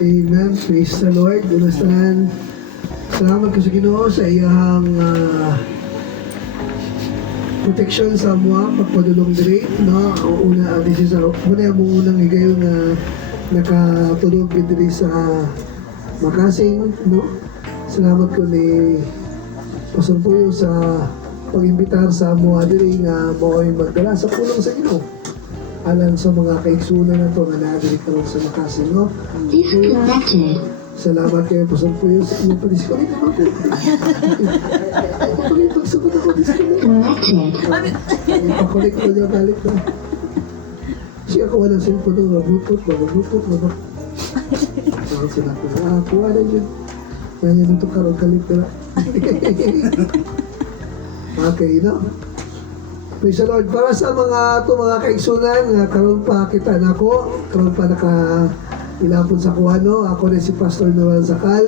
Amen. Praise the Lord. Dunastanan. Salamat ko sa Ginoo sa iyang protection sa mga pagpadulong diri. No? Una, this is muna yung unang higayon na nakatulog diri sa Makasing. No? Salamat ko ni Pastor Puyo sa pag-imbitar sa mga diri nga mo'y magdala sa pulong sa Ginoo. Alang sa mga kaigsunan na ito nga naadirik sa Makasing. No? Disconnected. Salamat kayo, Pastor Puyo, sa inyong pa-disconnect naman po. Pag-sagot ako, disconnect. Connected. Ipakulik ko niya, balik na. Siya ko walang cellphone doon, mag-bluetooth, mag-bluetooth. Bakit sila ko na, kuha na yun. Kaya yun ito karoon, kalit na. Okay, no? Praise the Lord. Para sa mga kaigsunan, karoon pa kita na ako, karoon pa ilapon sa kuwano. Ako rin si Pastor Noel Zakal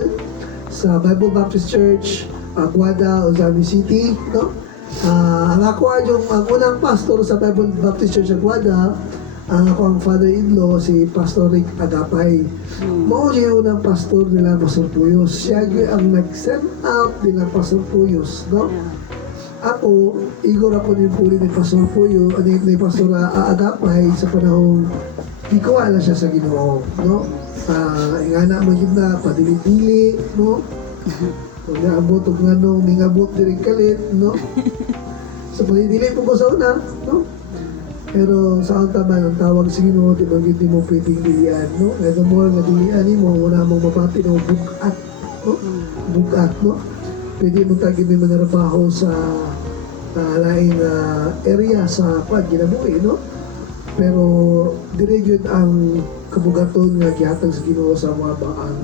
sa Bible Baptist Church, Aguada, Ozami City. No? Ang unang pastor sa Bible Baptist Church, Aguada, ako ang father-in-law, si Pastor Rick Agapay. Mao yung unang pastor nila, Pastor Puyos. Siya ang nag-send out nila, Pastor Puyos. No? Ako, igor ako din puli ni Pastor Puyo, ni Pastor Agapay sa panahong di ko alam siya sa Ginoo, no? Ingana mo yun na, padili-dili, no? Kung naabot o nga ningabot din kalit, no? So, padili po ko sa una, no? Pero sa ang taman, ang tawag sa Ginoo, di bang hindi mo pwedeng dilian, no? Kaya the more na dilian mo, wala mong mapati no, bugat, no? Bugat, no? Pwede mo tagin may manarabaho sa laing area sa ginabuhi, no? Pero dire yun ang kabugaton nga gihatag sa Ginoo sa mga baang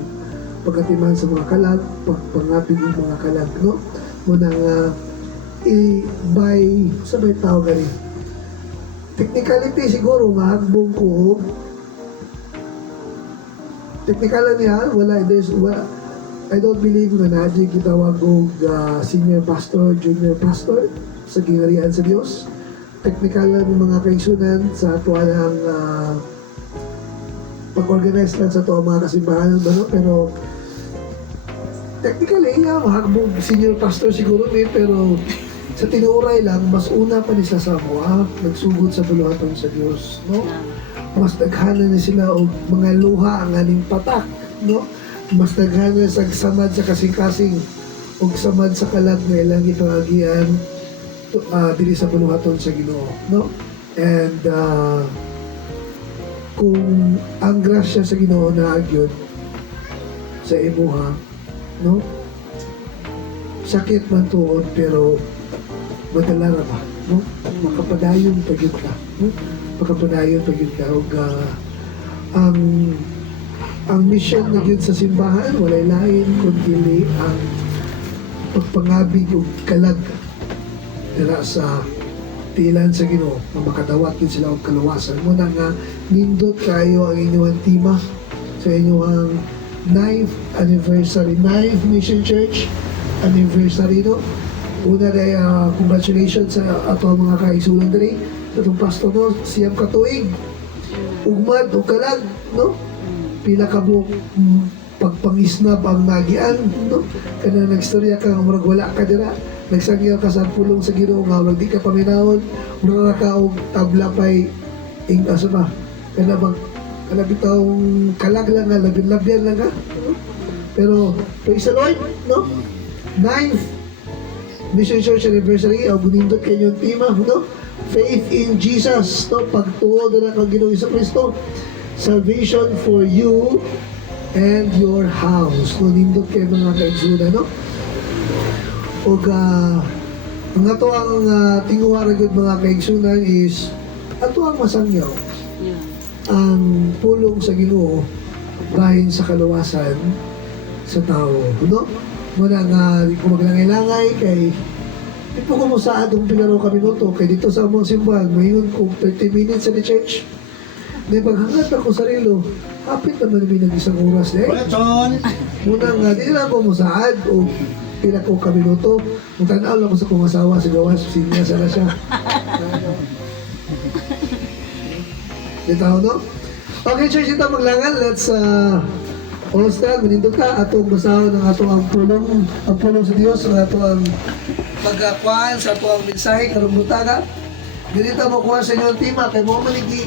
pagkatiman sa mga kalag, pagpangapig ng mga kalag, no? Muna nga by sabay tao gani. Technicality siguro mahagbong ko. Technical niya, I don't believe na nadyo kitawag og senior pastor, junior pastor sa gingharian sa Dios. Technical ng mga kaigsunan sa atuan ang pag-organize lang sa ito ang mga kasimbahan, no? Pero technically, mahagbog senior pastor siguro pero sa tinuray lang, mas una pa ni sa Samoa, nagsugod sa buluhaton sa Diyos, no? Mas naghana ni sila og mga luha ang aning patak, no? Mas naghana sa samad sa kasing-kasing og samad sa kalag nga ilang ipangagian diri sa buluhaton sa Ginoo, no? And kung ang grasya sa Ginoo na agyod sa imuha, no? Sakit man tuod pero madala ra ba, no? Makapadayon pagyud ka, no? Makapadayon pagyud ka og ang mission na yun sa simbahan walay lain kundi ang pagpangabig og kalag dira sa tilan sa Ginoo na makadawat din sila og kaluwasan. Muna nga nindot kayo ang inyong tima sa inyong 9th anniversary, 9th Mission Church anniversary, no? Una day congratulations sa ato mga kaigsunan diri sa itong pastor, no? Siyam katuig ugmad o kalag, no? Pila ka mo pagpangisnab ang nagian, no? Kana nagstorya ka nga murag wala ka dira, nagsangyaw ka sa pulong sa Ginoo nga wag di ka paminawon, mura ka og tabla pay asa ba? Kana bang kana bitawng kalag lang nga labyan lang ka, no? Pero praise the Lord, no? 9th Mission Church anniversary o gunindot kayo yung tema, no? Faith in Jesus, no? Pagtuo na kang Ginoo Kristo, salvation for you and your house. No, nindot kayo mga kaigsunan, no? O mga to ang tinguha rin mga kaigsunan is ato ang masangyaw. Ang pulong sa Ginoo bahin sa kaluwasan sa tao, no? Muna nga, di ko maglangay-langay kay di po ko mo sa atong pilaro kami minuto kay dito sa among simbahan, mahingon ko 30 minutes sa the church. Di paghangat ako sarilo, hapit naman namin ng isang oras eh. Muna nga, di na ako musaad o pila ko kaminuto. Kung tanaw lang ko sa kong asawa sa gawas, sinya sana siya. Di tao, no? Okay, church, ito maglangan. Let's All-star, manindog ka, atong basahon ng ato ang pulong sa Dios, ang ato ang pagkakuan sa ato ang mensahe, karong butaga. Ganito mo kuha sa inyong tima, kay mo manigi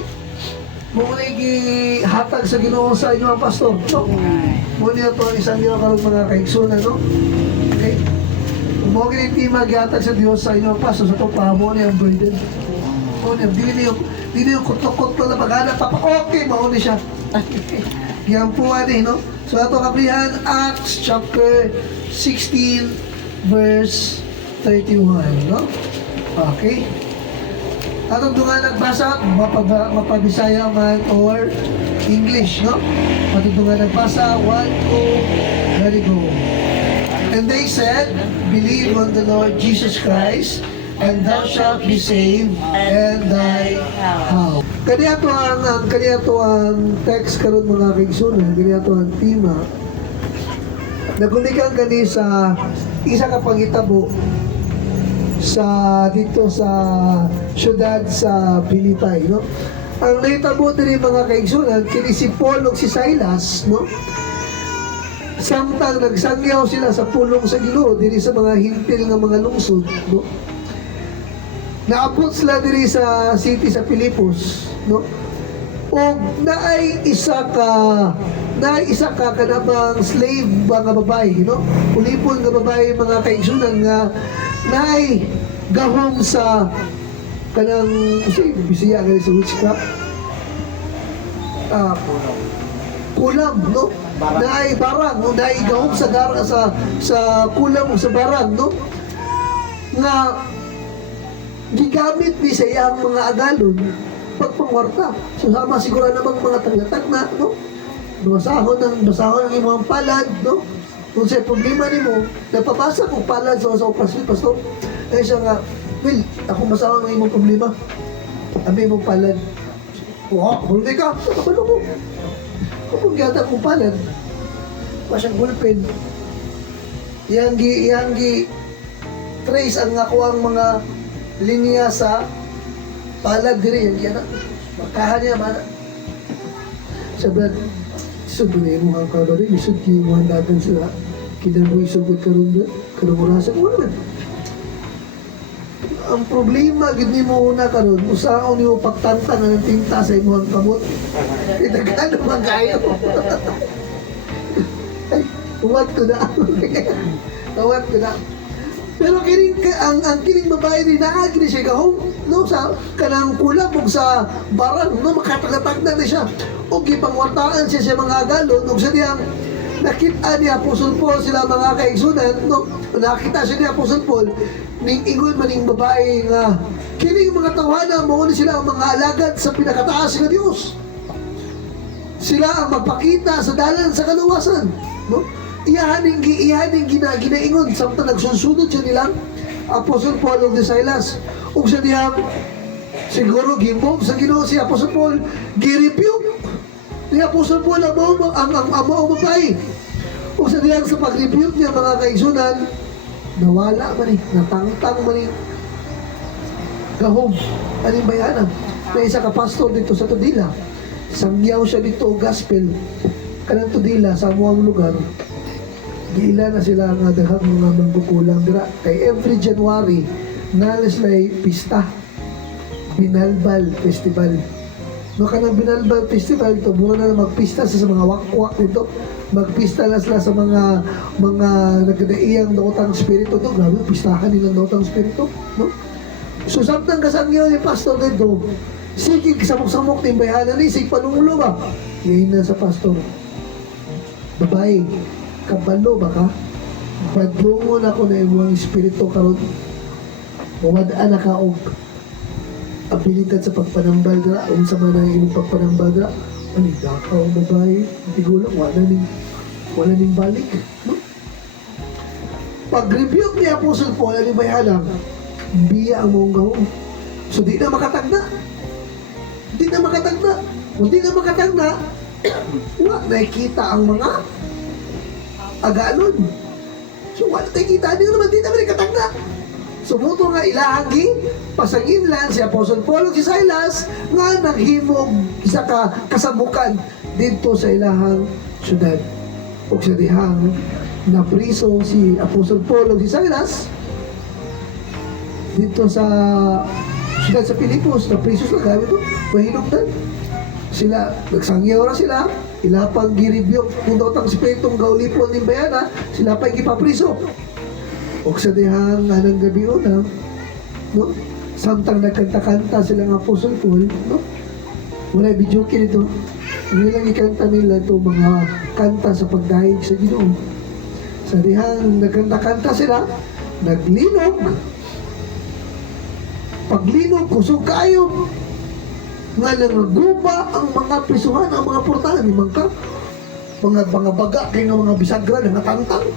hatag sa Ginoo sa inyong pastor. No? Muna ito ang isang Ginoo karong mga kaigsunan, no? Okay? Kung mo ganit tima, gihatag sa Dios sa inyong pastor, sa ito, pahamo niya ang burden. Muna, dili yung kutlok-kutlok na pag-hanap, okay, mauni siya. Yan po no? So ato kaplihan, Acts chapter 16 verse 31, no? Okay. Atong dunga nagbasa, mapabisaya man or English, no? Atong dunga nagbasa, 1, 2, let it go. And they said, believe on the Lord Jesus Christ, and thou shalt be saved, and thy house. Kaniya to ang text karon mga kaigsunan, kaniya to ang tema. Nagulikan kani sa isa ka pangitabo sa dito sa syudad sa Pilipay, no? Ang nahitabo diri mga kaigsunan kini si Paul ug si Silas, no? Samtang nagsangyaw sila sa pulong sa Ginoo diri sa mga hintil nga mga lungsod, no? Naabot sila diri sa city sa Pilipos, no? O naay isa ka kanabang slave mga babae, no? Ulipon nga babae mga kaigsunan nga naay gahom sa kanang bisiya nga sa witchcraft. Kulam, no? Naay barang, no? Naay gahom sa kulam o sa barang, no? Nga gigamit ni sa iyang mga agalon pagpangwarta. So sama siguro namang mga tagna, no? Basahon ng imong palad, no? Kung sa problema nimo, napapasa kong palad sa operasyon, pastor. Eh siya nga, Will, ako basahon ng imong problema. Abi mong palad. Wow, hindi ka. Ano mo? Kung gyata kong palad, masyang gulpin. Iyang gi trace ang ako ang mga linya sa palad diri yan kaya na makahan niya mana sabi sabi mo ang kabari isod ki mo handagan sila kinabuhi sugod karong orasan mo naman ang problema gid nimo una karon usaon nimo pagtantang ng tinta sa imong kamot itagano man kayo ay uwat ko na pero kining ang kining babae ni naagi siya gahom no sa kanang kulam ug sa barang no makatagatag na siya ug gipangwartaan siya sa mga galon ug sa diyang nakita ni Apostol Paul sila mga kaigsunan no nakita siya ni Apostol Paul ning ingon maning babae nga kining mga tawhana mao ni sila ang mga alagad sa pinakataas nga Dios sila ang magpakita sa dalan sa kaluwasan no iyahaning ginaingon samtang nagsunsunod siya nilang Apostol Paul ug Silas ug sa diyang siguro gimbog sa Ginoo si Apostol Paul gi-rebuke ni Apostol Paul ang babae ug sa diyang sa pag-rebuke niya mga kaigsunan nawala man natangtang man gahom aning bayanan na isa ka pastor dito sa Tudila sangyaw siya dito og gospel kanang Tudila sa amuang lugar giila na sila nga daghang mga mangkukulang dira kay every January nalis lay pista Binalbal Festival no kanang Binalbal Festival to mura na magpista sa mga wakwak dito magpista na sila sa mga nagkadaiyang daotang spirito to grabe pistahan nilang daotang spirito no so samtang kasangyaw ni pastor dito sige samok-samok ng bayanan ni sig panunglo ba ngayon na sa pastor babae kabalo ba ka? Badlungon ako na imong espiritu karon. Mawadaan na ka og abilidad sa pagpanambal dira unsa man ang imong pagpanambal dira. Ani dakaw babae, tigulang wala ning balik, no? Pag-rebuke ni Apostle Paul ani bayalang biya ang mong gawon. So di na makatagna. Kung di na makatagna, wa nakikita ang mga aganon. So wala tayo kita din naman din naman katagna. Sumuto nga ilahagi pasangin lang si Apostol Paul ug si Silas nga naghimog isa ka kasabukan dito sa ilahang syudad. o sa dihang napriso si Apostol Paul o si Silas dito sa siyudad sa Pilipos, napriso sila gamit ito, mahinugdan. Sila, nagsangyaw na sila, ilapang giribyo, kung daw tang spetong gaulipon ng bayana, sila pa ikipapriso. O sa dihang anang gabi na, no? Samtang nagkanta-kanta sila ng Apostol Paul, no? Wala video ito. Nilang ikanta nila ito mga kanta sa pagdaig sa Ginoo. Sa dihang nagkanta-kanta sila, naglinog. Paglinog, kusog kayo. Nga nangaguba ang mga prisuhan, ang mga portahan, ni Mangka. Mga baga kayo ng mga bisagra, ng tantang.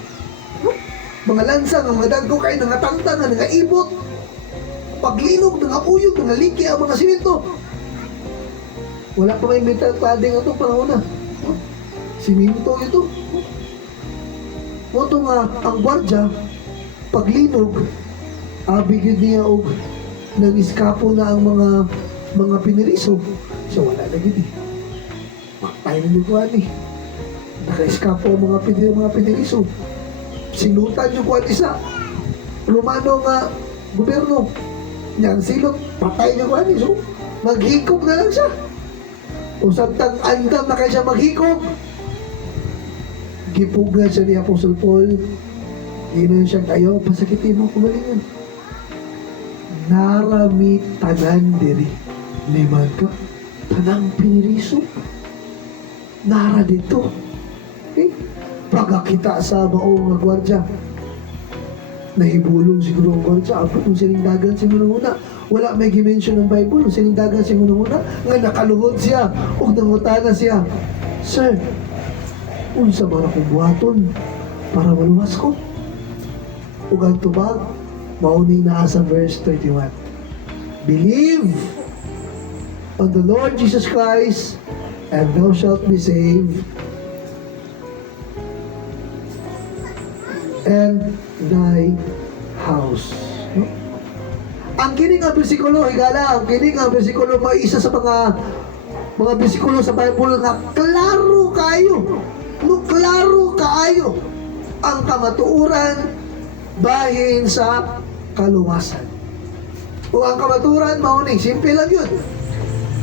Mga lansa, ng mga dagko kayo, ng tantang, ng ibot. Paglinog, ng uyog, ng liki ang mga simento. Wala pa may metal cladding ito panahon na. Siminto ito. Ito nga, ang gwardya, paglinog, abigid niya o nang iskapo na ang mga piniriso. So wala na gini. Tayo na niguan eh. Naka-iskapo ang mga piniriso. Sinutan yung kuwan isa. Romano nga gobyerno. Niyang silot, patay niya kuwan eh. So, maghikog na lang siya. O samtang andam na kayo siya maghikog. Gipugan siya ni Apostol Paul. Inon siya kayo, pasakitin mo kumalingan. Narami tanan diri. Liman ka, tanang piniriso. Nara dito. Eh, pagkakita sa maong nga gwardya. Nahibulong siguro ang gwardya. Apo kung sinindagan siguro muna. Wala may gimension ng Bible. Sinindagan siguro muna. Nga nakaluhod siya. O nangutana siya. Sir, unsa ba na kong buhaton para maluwas ko? O ganito ba? Mauning naa sa verse 31. Believe on the Lord Jesus Christ and thou shalt be saved and thy house. No? Ang kining ang bersikulo, higala, ang kining ang bersikulo, may isa sa mga bersikulo sa Bible nga klaro kayo. No, klaro kayo ang kamatuoran bahin sa kaluwasan. O ang kamaturan, mauning, simple lang yun.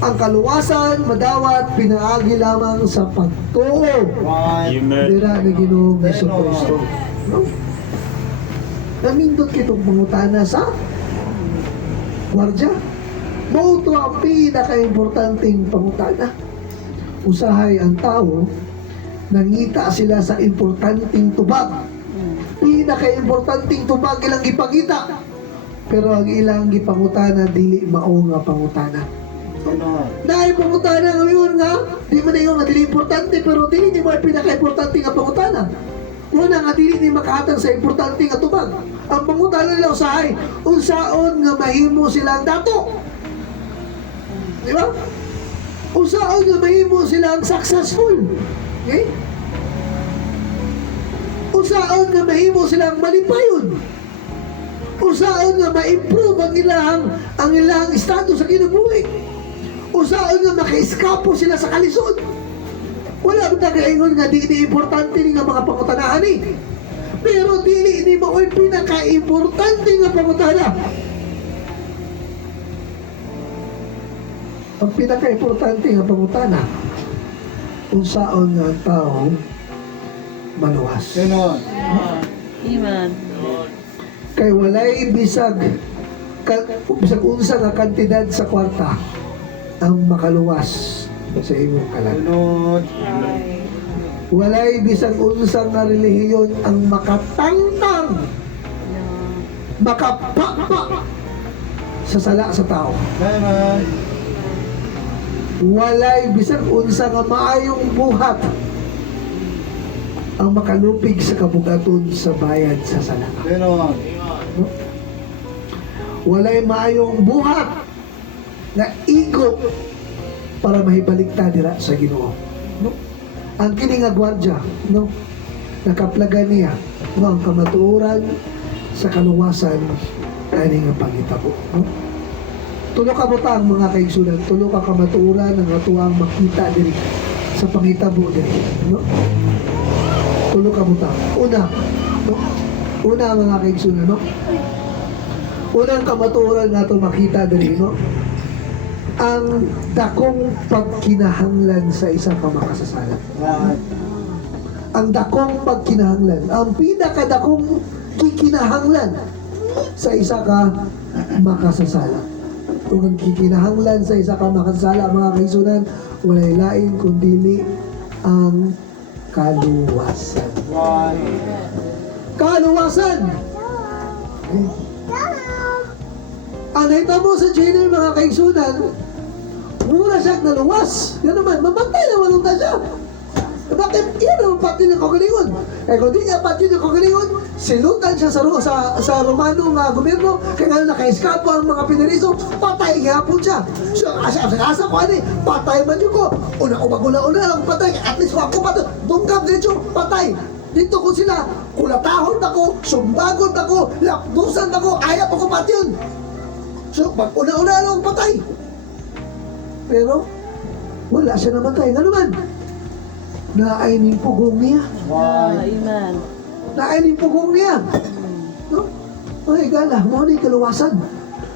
Ang kaluwasan, madawat, pinaagi lamang sa pagtuo. Dira na Ginoong Jesucristo. No? Namindot kitong pangutana sa gwardya. Mauto ang pinaka-importanting pangutana. Usahay ang tao, nangita sila sa importanteng tubag. Pinaka-importanting tubag ilang ipangita. Pero ang ilang ipangutana, dili mao nga pangutana. Dahil pangutana nga yun nga, di man yung nga dili importante, pero dili ni mo ay pinaka-importante nga pangutana. Una nga dili ni makahatag sa importante nga tubag. Ang pangutana nila usahay, unsaon nga mahimo silang dato. Di ba? Unsaon nga mahimo silang successful. Okay? Unsaon nga mahimo silang malipayon. Unsaon nga ma-improve ang ilang estado sa kinabuhi. Unsaon nga maka-eskapo sila sa kalisod. Wala ba tagaingon nga di importante ni nga mga pangutanahan ni. Pero dili ni mao'y pinaka-importante nga pangutana. Ang pinaka-importante nga pangutana, unsaon nga ang tao maluwas. Iman. Kay walay bisag unsa nga kantidad sa kwarta ang makaluwas sa imong kalag. Walay bisag unsa nga relihiyon ang makatangtang makapakpak sa sala sa tao. Walay bisag unsa nga maayong buhat ang makalupig sa kabugaton sa bayad sa sala. No? Walay maayong buhat na igop para mahibaligta dira sa Ginoo. No? Ang kini nga gwardya, no? Nakaplaga niya, no? Ang kamatuoran sa kaluwasan ay nga pangitabo. No? Tulo ka butang mga kaigsunan, tulo ka kamatuoran ang atuang makita diri sa pangitabo diri. No? Tulo ka butang. Una, no? Una mga kaigsunan, no? Unang kamaturan na ito makita dali, no? Ang dakong pagkinahanglan sa isang kamakasasala. Ang dakong pagkinahanglan. Ang pinakadakong kikinahanglan sa isa ka makasasala. Kung ang kikinahanglan sa isa ka makasasala, mga kaisunan, walay lain kundi ang kaluwasan. Kaluwasan! Ang nakita mo sa Jenner, mga kaisunan, mura siya naluwas. Yan naman, mamatay naman nung siya. Bakit? Yan ang pati ng kagalingon. Eh kung di niya pati ng kagalingon, silutan siya sa Romano nga gobyerno, kaya nga naka-eskapo ang mga pineriso, patay gapon siya. So, asa ko ano patay man yun ko. Una ko maguna-una lang patay, at least ako patay. Dungkap dito, patay. Dito ko sila, kulatahon ako, sumbagon ako, lapdusan ako, ayaw ako pati yun. So, pag una-una lang patay. Pero, wala siya namatay. Nga naman, naainin pugong niya. Amen. Naainin pugong niya. No? Ay, gala, mo na yung kaluwasan.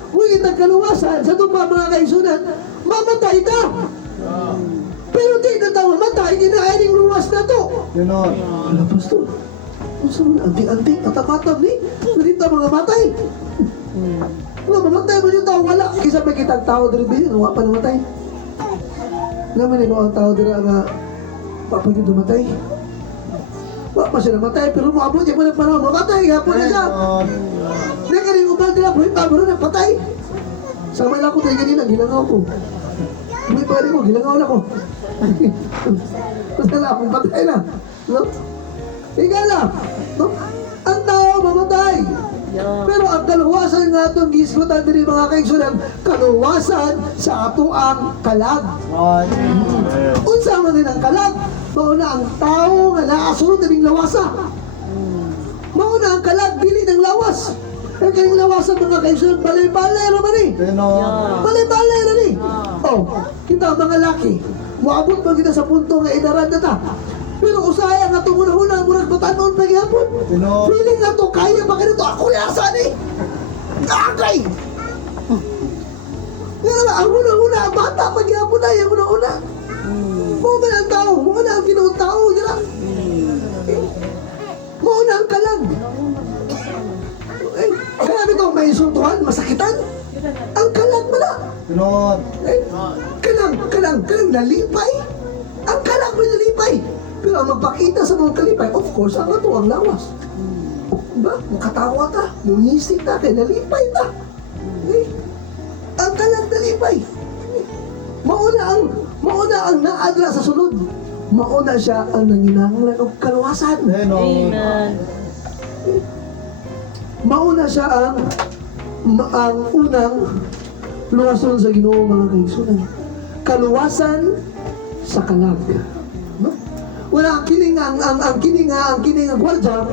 Kung itang kaluwasan, sa itong mga kaisunan, mamatay ka. Pero di na tayo mamatay, ginaaning luwas na to. Wala, pastor. Kung saan mo, anting-anting, katamatab ni, nalita mga matay. Wala, mamatay mo yung tao, wala. Kisa may kitang tao din rin, wala pa namatay. Naman ikaw ang tao din nga, papag yung dumatay. Wala pa siya namatay, pero maabot niya pa ng panahon, mamatay, hapon na siya. Hindi ka rin ubal nila, buhay pa, pero napatay. Sa kamay lang ko tayo ganina, gilangaw ko. Buhay pa rin ko, gilangaw na ko. Masala akong patay na. No? Igala. No? Ang tao mamatay. Pero ang kaluwasan nga itong gisgutan din mga kaigsunan, kaluwasan sa ato ang kalag. Unsa man din ang kalag, mauna ang tao nga naasunod din lawasa. Mauna ang kalag, dili ng lawas. Ang kaling lawasan mga kaigsunan, balay-balay naman eh. Balay-balay na ni. Oh, kita mga laki, muabot pa kita sa punto nga idaran na ta. Pero usaya nga itong una-una, murag batanon pa gyapon. Feeling nga to, kaya ba ganito? Ako na asa ni. Nakakay! Nga naman, ang una-una, ang bata pa gyapon na, yung una-una. Mga ang tao, mga na ang ginoong tao, yun lang. Mga ang kalag. Eh, kaya nito, may insultuhan, masakitan. Ang kalag mo na. Eh, kalang nalipay. Ang kalag mo nalipay. Pero ang magpakita sa mga kalipay, of course, ang ito ang lawas. Diba? Makatawa ta, munisik ta, kaya nalipay ta. Eh, ang kalang nalipay. Mauna ang naadra sa sunod. Mauna siya ang nanginahanglan o kaluwasan. Amen. Mauna siya ang unang luwason sa Ginoo mga kaigsunan. Kaluwasan sa kalag. No? Wala ang kining ang gwardiya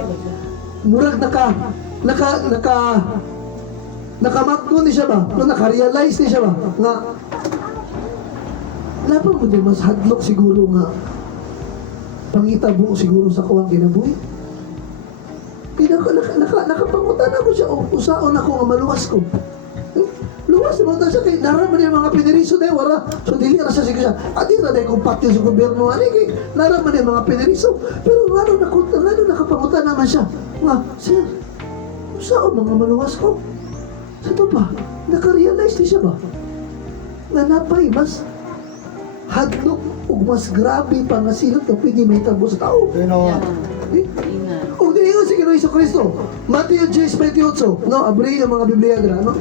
murag nakamatno ni siya ba? No, naka-realize ni siya ba? Nga laban mo din mas hadlok siguro nga pangitabo siguro sa kuwang kinabuhi. Nakapangutan ako siya o usaon ako nga maluwas ko. Luwas mo ta siya kay naraman niya mga pineriso na wala. So dili na siya siya. Adi na dahil kumpati sa gobyerno ani kay naraman niya mga pineriso. Pero ano nakapangutan naman siya. Nga, sir, saan mga maluwas ko? Sa ito ba? Naka-realize di siya ba? Nga napay mas hadlok o mas grabe pa nga silot na pwede may tabo sa tao. Eh? Amen. O dinigon si Ginoong Jesucristo, Mateo 10:28, no? Abri ang mga Biblia dira, no?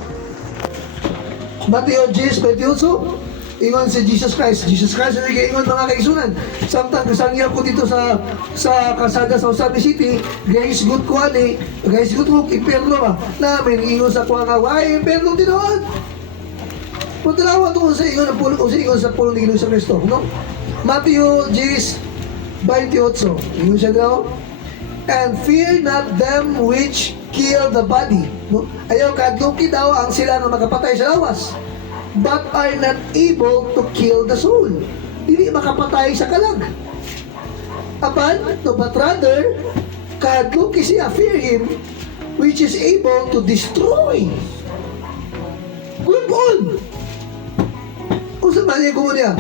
Mateo 10:28, ingon si Jesus Christ ang ingon mga kaigsunan. Samtang kasangya ko dito sa kalsada sa Osabe City, guys good ko ani, guys good ko impierno ba? Namin ingon sa kuha nga, ay impierno tinuod. Kung tinawa ito sa ingon sa pulo ni Ginoong Jesucristo, no? Mateo 10:28, ingon siya daw, and fear not them which kill the body. No? Ayaw kadluki daw ang sila nga makapatay sa lawas, but are not able to kill the soul. Dili makapatay sa kalag. Apan, no, but rather, kahadlok siya fear him, which is able to destroy. Good on! Kung sa mali ko niya,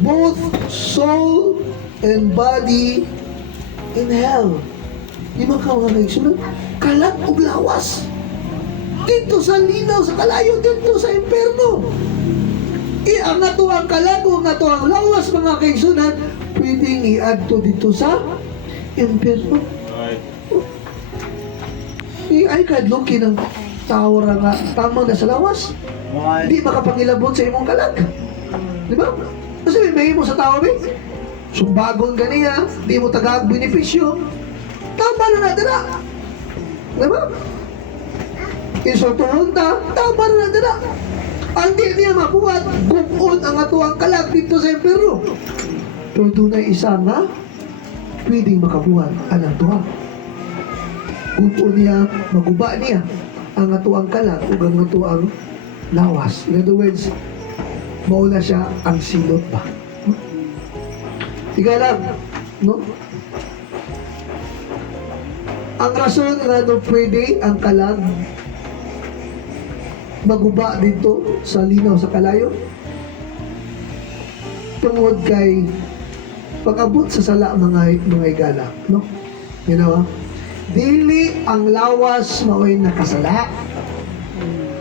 both soul and body in hell. Di ba ka mga nagsunod? Kalat o lawas. Dito sa linaw, sa kalayo, dito sa imperno. Ang ato ang kalat o ang ato ang lawas, mga kaigsunan, pwedeng i-adto dito sa imperno. Ay kadlok kinang tao ra nga tama na sa lawas. Di makapangilabot sa imong kalag. Di ba? Kasi may mo sa tao, eh. Sumbagon ka niya, di mo tagag benepisyo. Tama na nadala. Di ba? Insultuhon ta, tama na nadala. Ang di niya mabuhat, gupon ang atuang kalag dito sa imperno. Pero doon ay isa nga, pwedeng makabuhat ang tuwa. Gupon niya, maguba niya ang atuang kalag o ang atuang lawas. In other words, mauna siya ang silot ba? Ika lang, no? Ang rason nga no pwede ang kalag maguba dito sa linaw sa kalayo tungod kay pag-abot sa sala mga igala, no? You know, dili ang lawas mao'y nakasala,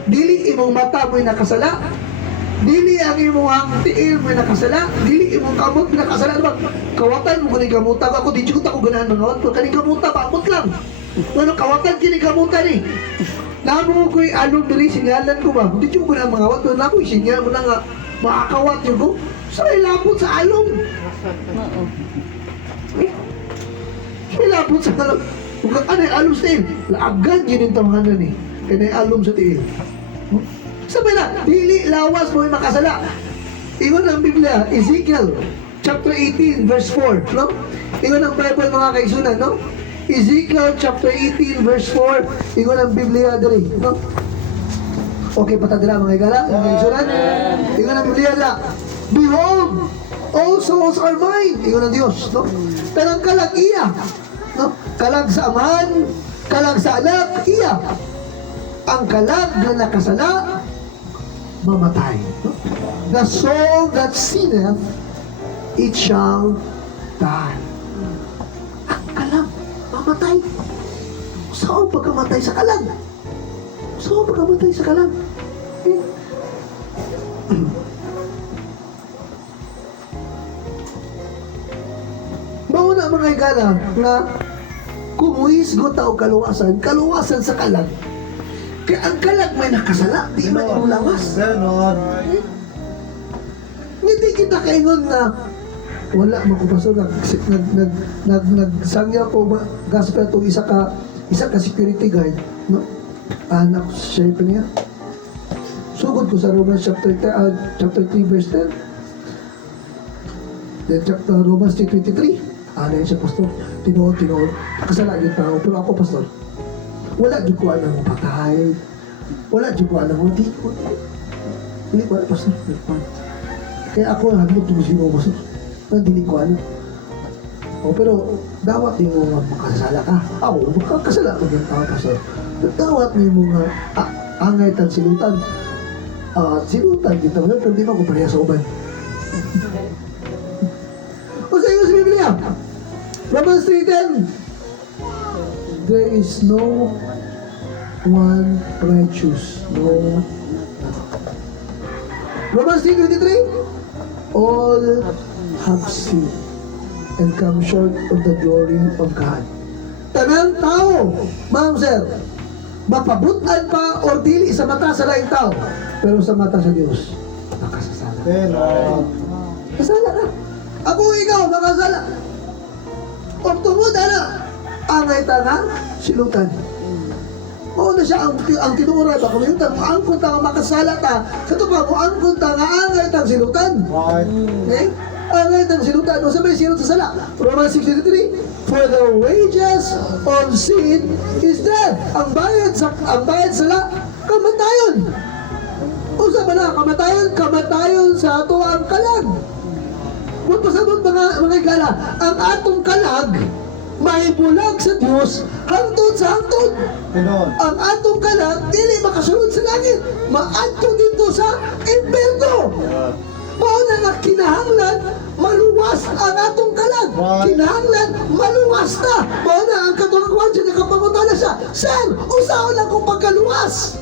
dili imong mata mo'y nakasala, dili ang imong tiil mo'y nakasala, dili imong kamot mo'y nakasala. Diba? Kawatan mo kani kamuta ako, di jud ako ganahan mga kawat, kani kamuta paamot lang. Ano kawatan kini kamuta ni? Namo ko'y alom diri sinyalan ko ba? Di jud ko ganahan mga kawat, na ko'y sinyal mo na nga makakawat yun ko. Sa'y lapot sa alom. Oo. Sa'y lapot sa alom. Kung ano yung alom sa tiil, laagan yun yung tamahanan eh. Kaya na yung alom sa tiil. Sabi na, dili lawas mo yung makasala. Ingon ang Biblia, Ezekiel chapter 18 verse 4, no? Ingon ang Bible mga kaisunan, no? Ezekiel chapter 18 verse 4, ingon ang Biblia dali, no? Okay, patadala mga igala, mga kaisunan. Ingon ang Biblia la, behold, all souls are mine. Ingon ang Diyos, no? Tanang kalag iya, no? Kalag sa amahan, kalag sa anak, iya. Ang kalag na nakasala, mamatay. The soul that sinneth, it shall die. Ang kalag, mamatay. Saan pagkamatay sa kalag? Saan pagkamatay sa kalag? Eh? Mauna mga igala na kumuhisgot o kaluwasan sa kalag. Kaya ang kalag may nakasala, di man yung lawas. Ganon. Hindi kita kaingon na wala mo ko pastor nagsangya ko ba gospel to isa ka security guard, no? Anak siya pa niya. Sugod ko sa Romans chapter 3 verse 10. Then chapter Romans 3:23. Ano yun siya pastor? Tinood. Kasala yung tao. Pero ako pastor, wala dyan ko alam mo patay. Wala dyan ko alam mo di ko. Hindi ko alam pastor. Kaya ako hadlok yung sino pastor. Hindi ko alam. Pero dawat yung mga makasala ka. Ako, makakasala ko yung tao pastor. Dawat yung mga angay tan silutan. Silutan dito. Pero di ba ko pareha sa uban. O sa iyo sa Biblia, Romans 3:10, there is no one righteous, no. Romans 3:23, all have sinned and come short of the glory of God. Tanang tao, ma'am sir, mapabutan pa o dili sa mata sa laing tao, pero sa mata sa Diyos, nakasasala. Ganon. Kasala ka. Ako ikaw, makasala. Pag tumod, angay tanang silutan. Mauna siya ang tinuray ba kamayutan mo ang kunta nga makasala ta. Sa to pa mo ang kunta nga angay tang silutan. Right. Okay? Angay tang silutan. O sabay silot sa sala. Romans 6:33, for the wages of sin is death. Ang bayad sala, kamatayon. O sa bala, kamatayon sa ato ang kalag. Huwag pasabot mga igala, ang atong kalag, mahibulag sa Diyos, hangtod sa hangtod. Tinon. Ang atong kalag, dili makasunod sa langit, maadto dito sa impyerno. Mauna nga kinahanglan, maluwas ang atong kalag. Right. Kinahanglan, maluwas na. Mauna ang katulagwan siya, nakapangutala siya, Sir, usaw lang kong pagkaluwas.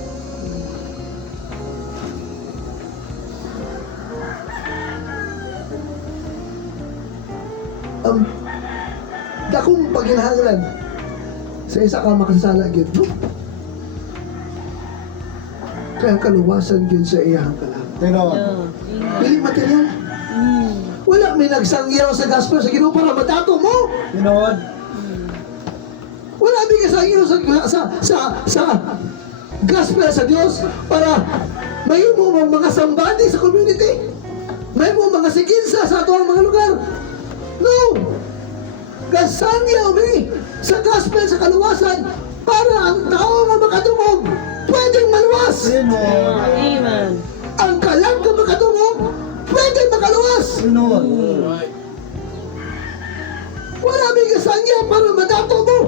Dakong pagkinahanglan sa isa ka makasala gyud no? Kaya kaluwasan gyud sa iyang kalag. Tinon. Yeah. Dili material. Mm. Wala may nagsangyaw sa gospel sa Ginoo para madato mo. Tinon. Wala may kasangyaw sa gospel sa Dios para mahimo ang mga sambati sa community. Mahimo ang mga sikinsa sa ato ang mga lugar. No! Kasangyaw mi sa gospel sa kaluwasan para ang tao nga makatungog pwedeng maluwas. Tinon. Amen. Ang kalag nga makatungog pwedeng makaluwas. Tinon. Wala may kasangyaw para madato mo.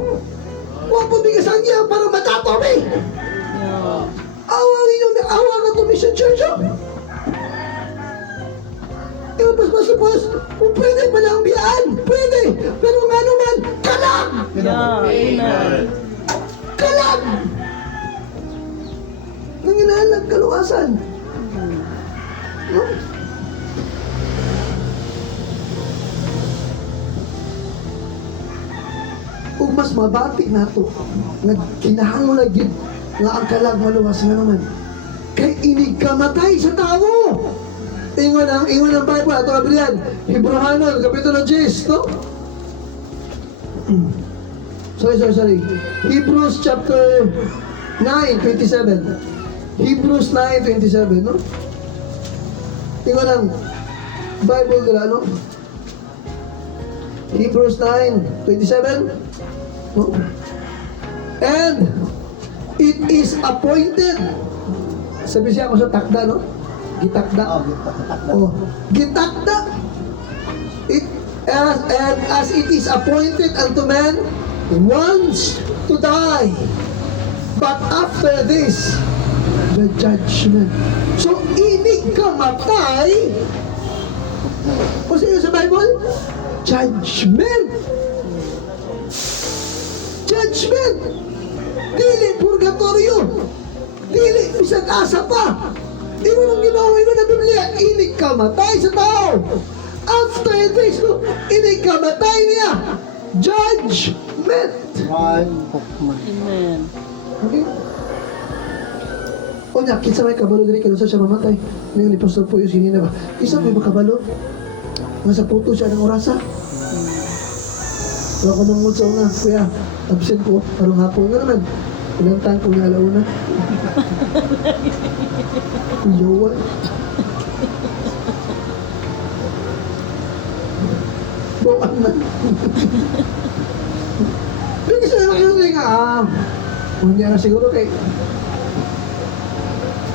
Wala po may kasangyaw para madato mi. Yeah. Awang inyo, awa nga to mission church. Mas masupos, kung pwede pa lang biyaan, pwede. Pero nga naman, kalag! Yeah. Amen. Kalag! Nanginahalag kaluwasan. No? Ug mas mabati nato nga kinahanglan gyud nga ang kalag maluwas nga naman kay inig kamatay sa tao. Ingon ang Bible ato abrihan Hebrehanon kapitulo 10 no? Sorry. Hebrews chapter 9:27. Hebrews 9:27 no? Ingon ang Bible dira no? Hebrews 9:27 no? And it is appointed. Sabi siya ako sa takda no? Gitakda. Oh, gitakda. As it is appointed unto man once to die, but after this the judgment. So inig ka matay. O sino sa Bible? Judgment. Judgment. Dili purgatorio. Dili bisag asa pa. Iwan ang ginawa na Biblia, inig kamatay sa tao. After this, inig kamatay niya. Judgment. One. Amen. Okay? O niya, kinsa may kabalo dili kanusa siya mamatay. Ngayon ni Pastor Puyo sinina ba? Isa may makabalo. Nasa puto siya ng orasa. Wala ko nang mutsaw na. Kuya, absent ko. Parang hapon nga naman. Ilang taon ko niya alauna. Kuyawa. Bukan na. Pero kasi naman yun nga, hindi na siguro kay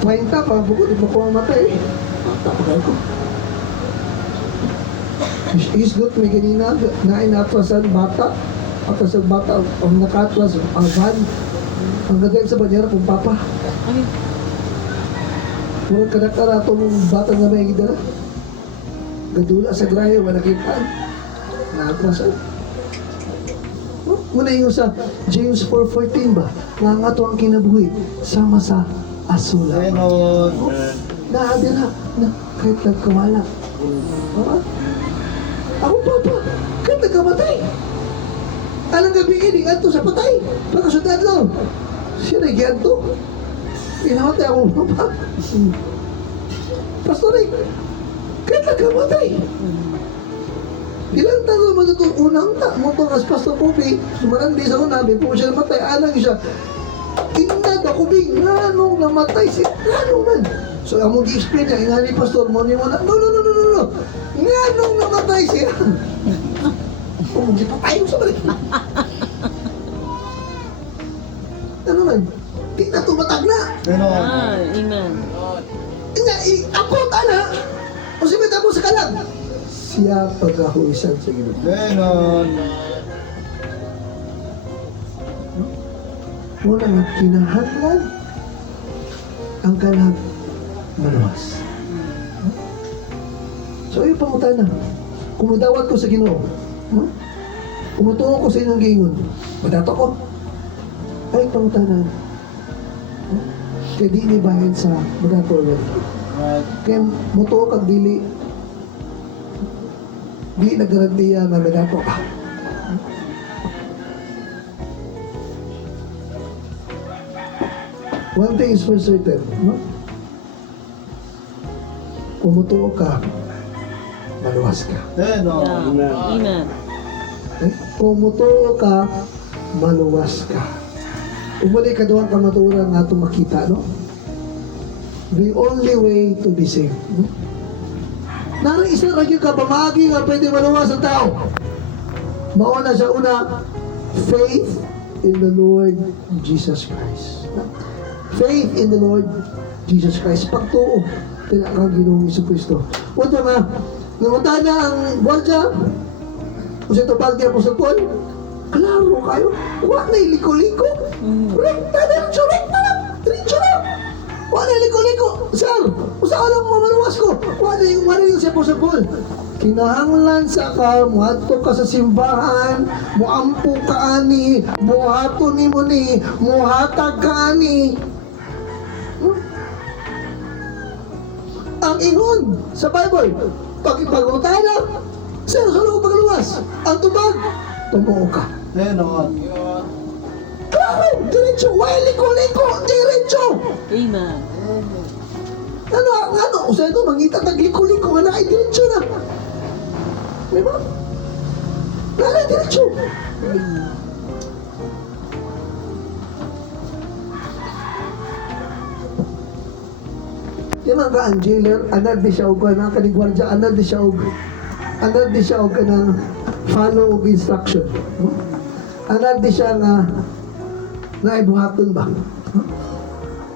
20 pa, bukod, di mo ko mamatay. Tapagay ko. Is good, may ganina, nainatrasan bata, atrasan bata, ang nakatras, ang van, ang gagawin sa banyera kung papa. Ay. Murag kadakara itong bata nga may gidala. Gadula sa grahe, wala kitaan. Naatrasan. Muna yung sa James 4:14 ba? Nga nga to ang kinabuhi, sama sa asula. Tinon. Naadi na, kahit nagkawala. Ha? Ako papa, kahit nagkamatay. Alang gabi ini, ato sa patay. Pagkasudad lang. Siya na giyanto. Pinamatay akong papa. Pastor Rick, kahit nagkamatay. Ilang taon naman ito, unang ta, mo ito as Pastor Poppy, sumarandi sa unabi, po siya namatay, anang siya. Inad ako big, nanong namatay siya, nanong man. So, ang mag-explain niya, nga ni Pastor mo, ni mo na, no. Nanong namatay siya. Kung mag-ipatay mo sa balik. Ano man, di na tumatag na. Tinon. Amen. Nga, ako, tana. O si Meta mo sa kalag. siya pagahuisan sa Ginoo. Ganon. Muna nga kinahanglan ang kalag maluwas. So yung pangutana, kumudawat ko sa Ginoo, kumutuo ko sa inyong gingon, madato ko. Ay pangutana, kaya di ni bahin sa madato rin. Right. Kaya mutuo kag dili, di nagarantiya na madato ka. One thing is for certain, no? Kumutuo ka, maluwas ka. Ganon. Yeah. Amen. Eh? Kumutuo ka, maluwas ka. Umuli ka doon kamaturan nga itong makita, no? The only way to be saved, no? Narang isa na yung kapamagi nga pwede maluwas ang tao. Mauna sa una, faith in the Lord Jesus Christ. Faith in the Lord Jesus Christ. Pagtuo, tinakang Ginoong Jesucristo. Unto nga, nangunta na ang gwardya, kung sa ito pagdi ang Apostol Paul, klaro kayo, wala na iliko-liko. Rekta na, rekta na, diretso na. Wala na iliko-liko. Sir, usa lang mamaluwas ko. Wala yung si Apostol Paul. Kinahanglan sa ka, muhato ka sa simbahan, muampo ka ani, muhato ni mo ni, muhatag ka ani. Ang ingon sa Bible, pag-utana, sir, saan ko pagluwas? Ang tubag, tumuo ka. Ganon. Klaro, diretso, wala liko-liko, diretso. Amen. Ano, usa ito, mangita tagliko-liko, nga na, ay diretso na. Diba? Wala, diretso. Yung mga ka-angeler, anad di siya og na kanigwardya, anad di siya og kanang follow og instruction. No? Anad di siya nga naibuhaton ba? No?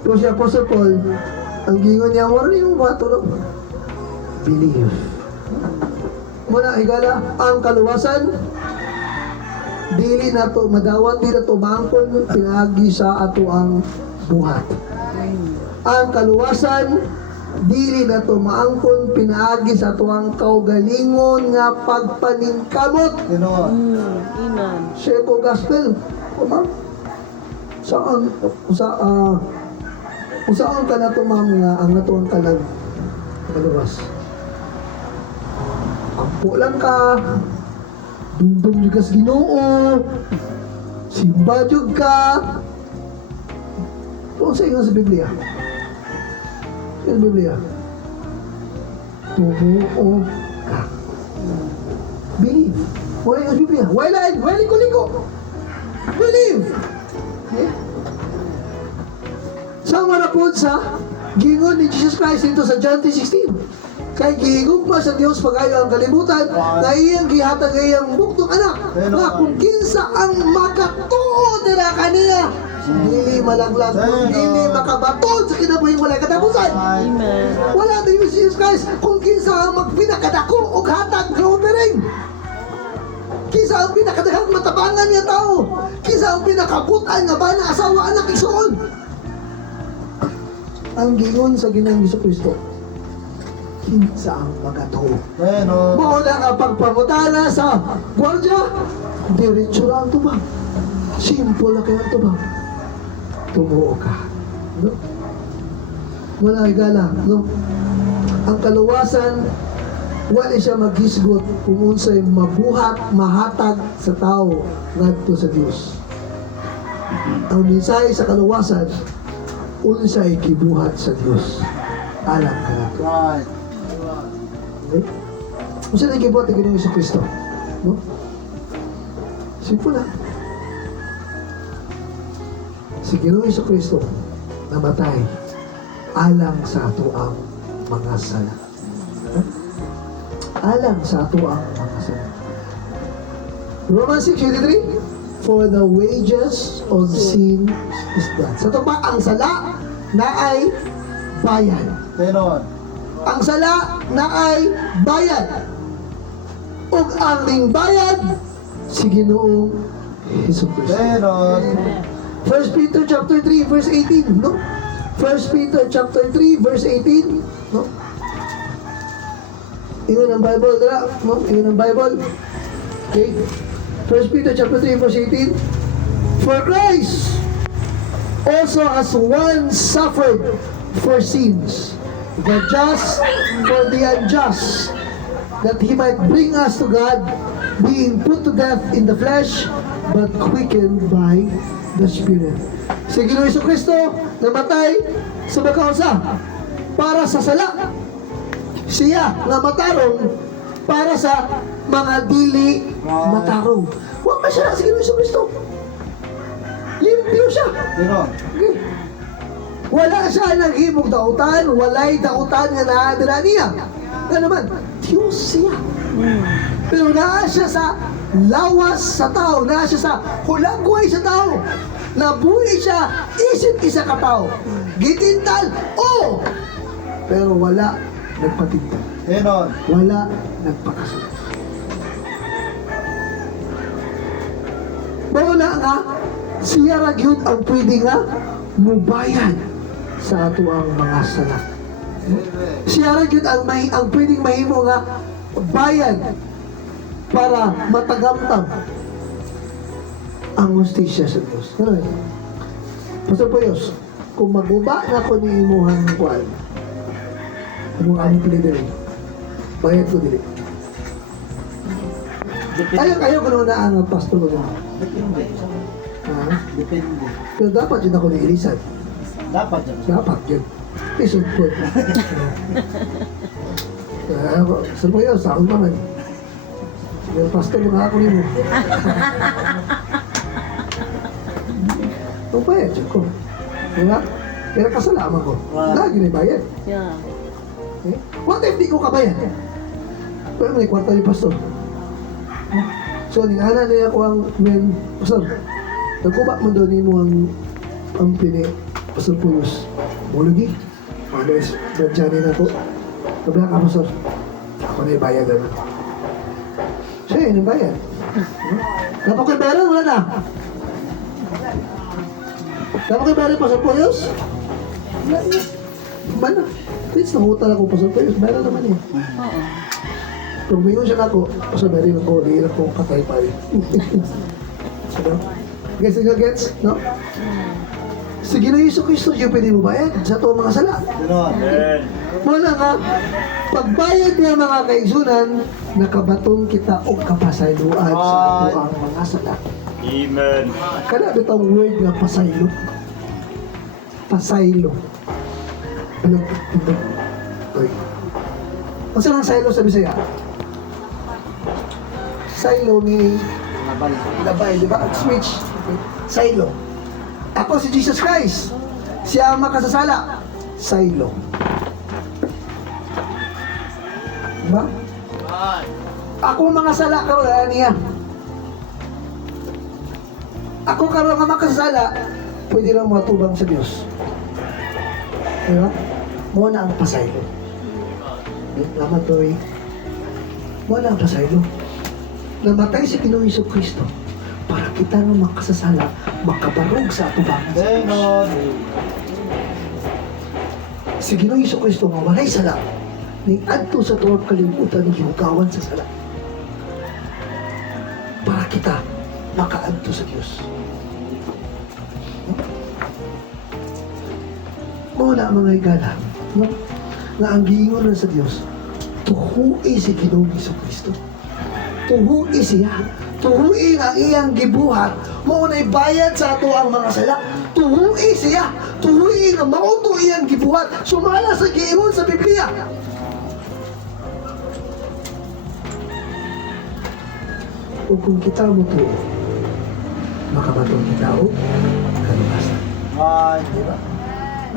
Kung siya Apostle Paul, ang gingon niya, wala yung buhaton, no? Believe. Muna, higala, ang kaluwasan, dili na to madawat, di na to mangkon, pinagi sa ato ang buhat. Ang kaluwasan, dili na to maangkon, pinaagi sa ato ang kaugalingon nga pagpaningkamot. Ganon. Amen. Siya po gospel. Kuma? Saan ka na to, ma'am, nga ang nato ang kalag kaluwas? Ampo lang ka, dundong juga sa Ginoo, simba jud ka. Kung sa inyo sa Biblia, sa Biblia, tumuo ka. Believe. Wala yung Biblia. Wala liko-liko. Believe. Okay? Sama na po sa gingon ni Jesus Christ dito sa John 3:16. Kay gihingon pa sa Dios pag-ayo ang kalibutan, na iyang gihatag iyang buktong anak, nga kung kinsa ang makatuo nila kaniya, dili malaglag, dili makabatod sa kinabuhing walay katapusan. Amen. Wala din yung Jesus Christ kung kinsa ang magpinakadako o hatag ng offering. Kinsa ang pinakadagang matabangan niya tao. Kinsa ang pinakabutan nga bana asawa anak igsoon. Ang gingon sa Ginoong Jesucristo, kinsa ang magatuo. Ganon. Muna nga pagpangutana sa gwardya, diretso lang tubang. Simple na kayo ang tubang. Tumuo ka. No? Wala higala, no? Ang kaluwasan, wala siya maghisgot kung unsay mabuhat, mahatag sa tao ngadto sa Dios. Ang mensahe sa kaluwasan, unsay gibuhat sa Dios. Alam ka na to. Right. Okay? Kung saan nagibuhat ang Ginoong Jesucristo? No? Simple lang. Si Ginoong Jesucristo namatay alang sa ato ang mga sala. Huh? Alang sa ato ang mga sala. Romans 6:23, for the wages of sin is death. Sa ito ba, ang sala na ay bayan. Ganon. Ang sala na ay bayad. ug ang bayad si Ginoong Hesukristo. Meron. 1 Peter chapter 3 verse 18, no? 1 Peter chapter 3 verse 18, no? Ingon ang Bible, dala, no? Ingon ang Bible. Okay? 1 Peter chapter 3 verse 18. For Christ also as one suffered for sins, the just for the unjust, that he might bring us to God, being put to death in the flesh, but quickened by the Spirit. Si Ginoong Jesucristo namatay sa magkausa para sa sala. Siya nga matarong para sa mga dili matarong. Huwag na siya si Ginoong Jesucristo. Limpyo siya. Meron. Okay. Wala siya naghimog dautan, walay dautan nga naadala niya. Nga naman, Diyos siya. Pero naa siya sa lawas sa tao, naa siya sa hulagway sa tao. Nabuhi siya, isip isa ka tao. Gitintal, oo! Pero wala nagpatintal. Meron. Wala nagpakasunod. Muna nga, siya ra gyud ang pwede nga mubayad sa ato ang mga sala. Siya ra gyud ang pwedeng mahimo nga bayad para matagamtam ang hustisya sa Diyos. Ano yun? Pastor Poyos, kung maguba na ko ni imuhang kuan, imong aming pilidirin, bayad ko dili. Kayo kung na ang pastor mo doon. Depende. Ha? Depende. Pero dapat yun ako nailisan. Dapat yan. Dapat yun. Isod ko. Sir Boyo, sa akong naman. Yung pastor mo nga ako rin mo. Ang bayad, yun ko. Diba? Pero kasalaman ko. Lagi na bayad. Yeah. Eh? What if di ko kabayad? Pero may kwarta ni pastor. So, ningana niya ako ang men, pastor, nagkuba mo doon mo ang pini, pastor Puyos. Mulagi. Malis, nandiyanin ako. Kabila ka, pastor. Ako na ibayad na. Siya yun, yung bayad. Dapat kayo bayaran, wala na. Dapat kayo bayaran, pastor Puyos? Wala na. Ba na? Please, nangutal ako, pastor Puyos. Bayaran naman eh. Oo. Kung mingon siya ako, pasabihin ako, di ako katay pa eh. So, gets, no? Si Ginoong Jesucristo, yung pwede mo bayad sa ito mga sala. Meron. Muna nga, pagbayad niya mga kaigsunan, nakabatong kita o kapasayloan sa ato ang mga sala. Amen. Kada bitang word nga pasaylo. Pasaylo. Ano? Oy. Ang saan ang saylo sa Bisaya? Silo meaning Labay. labay, di ba? Switch. Silo. Ako si Jesus Christ. Siya ang makasasala. Silo. Di ba? Ako mga sala karon niya. Ako karon nga makasasala, pwede lang matubang sa Dios. Di ba? Mo na ang pasaylo. Lamat to eh. Mo na ang pasaylo. Namatay si Ginoong Jesucristo para kita nga makasasala, makabarog sa atubangan sa Diyos. Meron. Si Ginoong Jesucristo nga walay sala, ning adto sa tuwag kalimutan ng hiugawan sa sala. Para kita makaadto sa Diyos. Muna mga higala, no? Nga ang giingon na sa Diyos, tuhui si Ginoong Jesucristo. Tuhui siya. Tuhui ang iyang gibuhat. Mao na'y bayad sa ato ang mga sala. Tuhui siya. Tuhui nga mauto iyang gibuhat. Sumala sa giingon sa Biblia. O kung kita mo to, makabatong kita o kalubasan. Ay. Diba?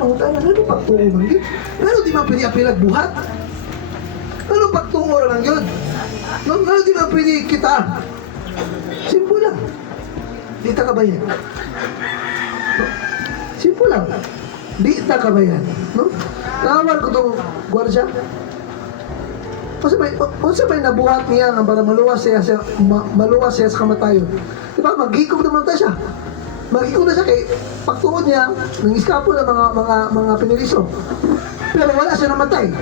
Ang tanan, ano pagtuo man yun? Pero di man pwede apilag buhat. Ano pagtuo lang yun? Ano di man pwede kita? Simple lang. Di ta kabayan. No? Simple lang. Di ta kabayan. No? Nawal ko itong gwardiya. Unsa may nabuhat niya nga para maluwas siya maluwas siya sa kamatayon. Di ba? Maghikog naman ta siya. Maghikog na siya kay pagtuod niya, nangiskapo na mga piniliso. Pero wala siya namatay.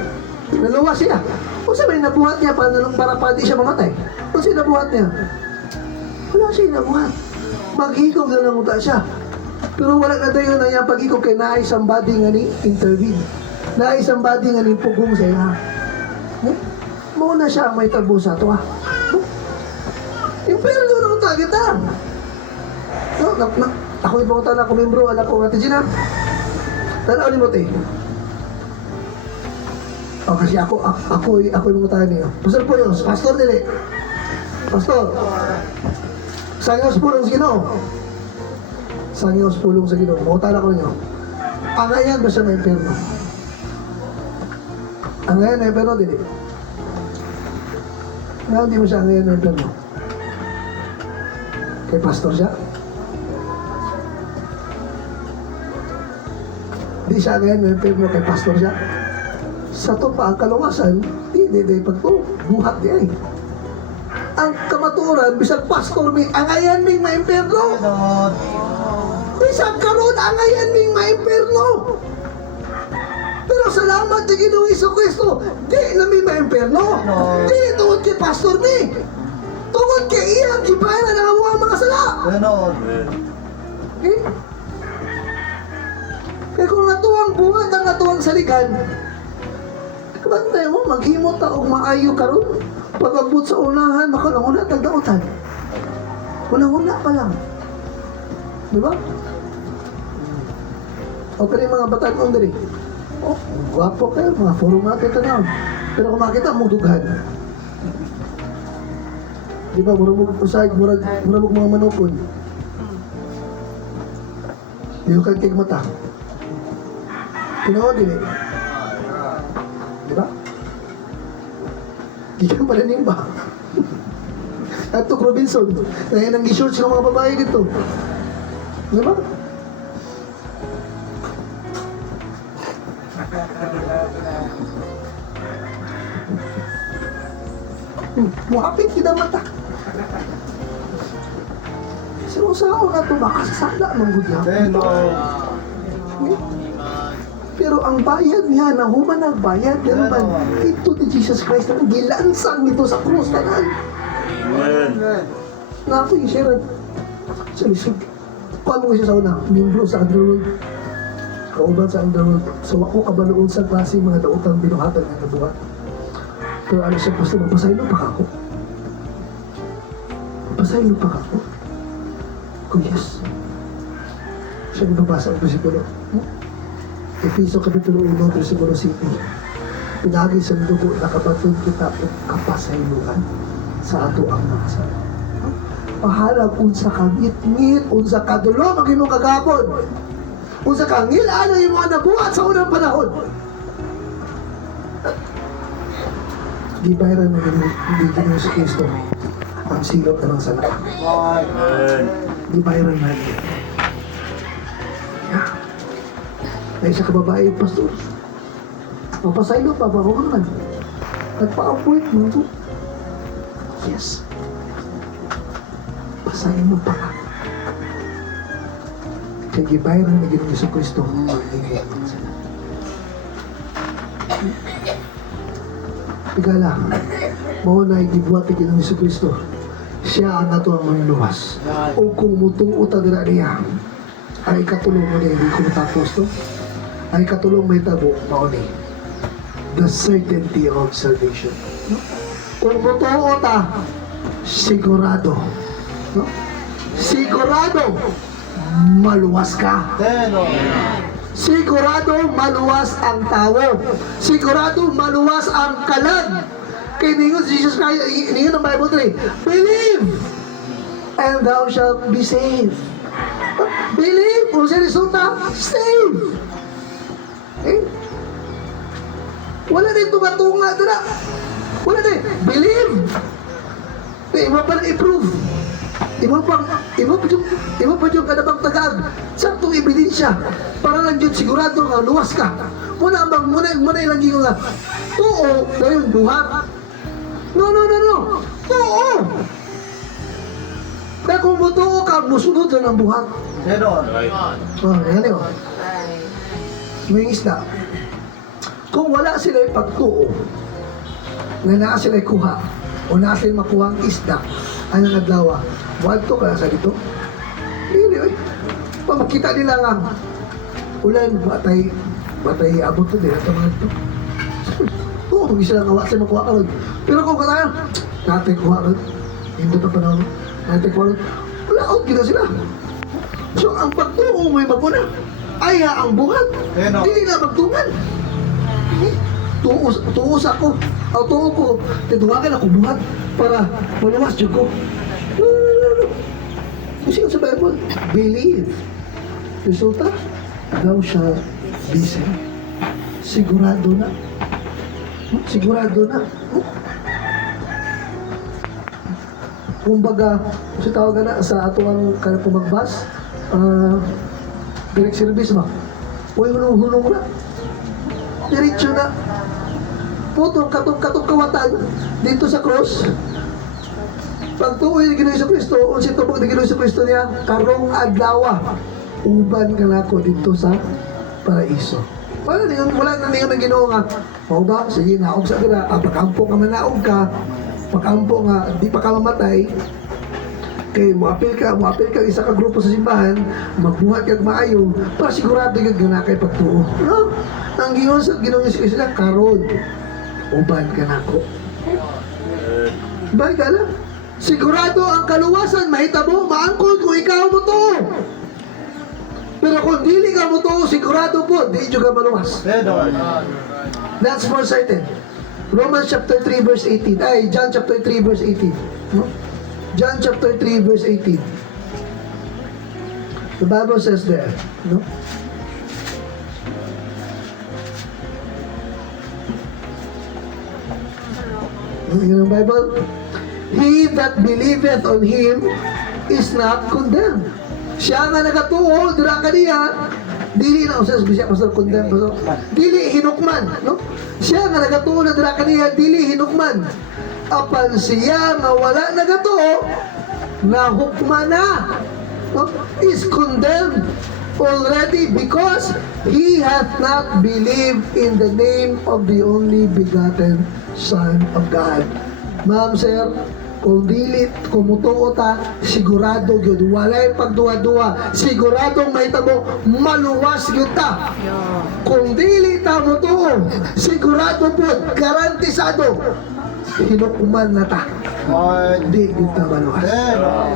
Naluwas siya. Unsa may nabuhat niya para di siya mamatay? Unsa may nabuhat niya? Wala siya nabuhat. Maghikog na lang uta siya. Pero wala na dayon na niya paghikog kay naay somebody nga ni intervene. Naay somebody nga ni pugong sa iya. Muna siya ang may tagbo sa ito, ha? Yung pero doon ang target, ha? No, ako yung pangutan na kumimbro, alam ko, Ate Gina. Tanaw ni mo, te. O, kasi ako yung pangutan niyo. Pastor po yun, Pastor Dili. Pastor. Sangos pulong sa Ginoo. Sangos pulong sa Ginoo. Pangutan ako ninyo. Ang ngayon ba siya may perno? Ang ngayon may perno, Dili. Nga, hindi mo siya ngayon may perno. Kay pastor siya. Di siya ngayon may perno kay pastor siya. Sa to pa ang kaluwasan, hindi pagto, buhat di ay. Ang kamaturan, bisag pastor may angayan ming maimperno. Bisag karon angayan ming maimperno. Pero salamat sa Ginoong Jesucristo, di na may maimperno. Di tungod kay pastor ni. Tungod kay iyang gibayaran ang mga sala. Okay? Kaya kung natuwang bungat ang natuwang saligan, kabantay mo, maghimot ta og maayo karon. Pag-abot sa unahan, makanang-una tagdautan. Unang-una pa lang. Di ba? O kani mga batan-on diri. Oh, guwapo kayo, mga forum natin tanaw. Pero kung makita mong dughan. Di ba, murag usay, murag mga manupon. Di ko kang mata. Tinaw din eh. Di ba? Di ka pala nimba. At to Robinson, kaya nang gi-shorts ng mga babae dito. Di ba? Muhapit kita mata. So sa ako na ito, makasasala ng gudya. Pero ang bayad niya, na human ang bayad, pero man, ito ni Jesus Christ na gilansang nito sa krus na nan. Nga ako yung share sa lisod. Paano ko siya sa una? Membro sa underworld. Kauban sa underworld. So ako kabaloon sa klase mga dautang binuhatan ng nabuhat. Pero ano siya, basta magpasaylo pa ako. Magpasaylo pa ako. Oh yes. Siya nababasa ang versikulo. Efeso Kapitulo 1, versikulo 7. Pinagi sa dugo, nakabatid kita o kapasayluhan sa ato ang mga sala. Pahalag unsa kangit-ngit, unsa kadulo, mag-imong kagapon. Unsa kangil, ano yung mga nabuhat sa unang panahon. Di bayaran na hindi Ginoong si Kristo ang silot ng sala. Di bayaran na hindi. Ay sa kababae, pastor. Mapasaylo pa ba ako naman? Nagpa-appoint mo ito. Yes. Pasaylo pa ka. Kaya gibayaran na Ginoong si Kristo ang silot ng sala. Tigala, mauna ay gibuhat ni Ginoong Jesucristo. Siya ang ato ang manluwas. O kung mutuuta nila niya, ay katulong mo niya, hindi ko matapos to. Ay katulong may tabo, mauni. The certainty of salvation. No? Kung mutuuta, sigurado. No? Sigurado, maluwas ka. Sigurado maluwas ang tao. Sigurado maluwas ang kalag. Kaya ningon si Jesus Christ, ningon ang Bible 3, believe and thou shalt be saved. Believe, kung sa resulta, save. Okay? Wala din tunga-tunga ito na. Wala din, believe. Iba pa na i-prove. Iba pa yung kadabang tagag. Saktong ebidensya. Para lang yun sigurado nga luwas ka. Muna ilang gingo nga. Oo, ngayon buhat. No. Oo. Kaya kung buto ka, musunod na ng buhat. Meron. Yan yun. May isda. Kung wala sila pagtuo, na naa sila kuha, o naa sila makuha ang isda, anong adlaw, wag to kaya sa dito. Hindi, makita nila nga, ulan, batay abot to din, ito mga ito. Oo, kung sila ngawa sila makuha ka rin. Pero kung kaya, natin kuha rin, hindi pa panahon, natin kuha rin, wala out gina sila. So, ang pagtuo mo'y maguna, ay ang buhat, Pero- hindi na magtungan. Tuos ako, o tuo ko, tinuwagan ako buhat para maluwas dyan ko. No. Kasi sa Bible, believe. Resulta, thou shalt be saved. Sigurado na. Sigurado na. Kumbaga, kasi tawagan na sa ato ang pumagbas, direct service ba? Uy, hunong na. Diretso na. Puto, katong kawatan dito sa cross. Pag tuoy ni Ginoong Kristo, unsi tubog ni Ginoong Kristo niya, karong adlaw, uban ka na ako dito sa paraiso. Wala na niyo ng Ginoo nga. O ba? Sige, naog sa ka pagkampo ka manaog ka, pagkampo nga, di pa ka mamatay, kay muapil ka isa ka grupo sa simbahan, magbuhat kag maayo, para sigurado yung gana kay pagtuo. No? Ang Ginoo sa Ginoo sila, karon, uban ka na ako. Balik ka lang. Sigurado ang kaluwasan, mahitabo, maangkol kung ikaw mo to. Pero kung dili ka mo to, sigurado po, di ka maluwas. Meron. That's for certain. Romans chapter 3 verse 18. Ay, John chapter 3 verse 18. No? John chapter 3 verse 18. The Bible says there, no? Yun ang Bible. He that believeth on Him is not condemned. Siya nga nagatuo, dira ka niya, dili na, usas, siya pastor condemned, pastor. Dili hinukman, no? Siya nga nagatuo na dira ka niya, dili hinukman. Apan siya nga wala nagatuo, nahukman na, no? Is condemned already because he hath not believed in the name of the only begotten Son of God. Ma'am, sir, kung dili, kumutuo ta, sigurado yun, walay pagduwa-duwa, siguradong may tabo, maluwas yun ta. Kung dili ta mutuo, sigurado po, garantisado, hinukuman na ta. Di yun ta maluwas. Meron.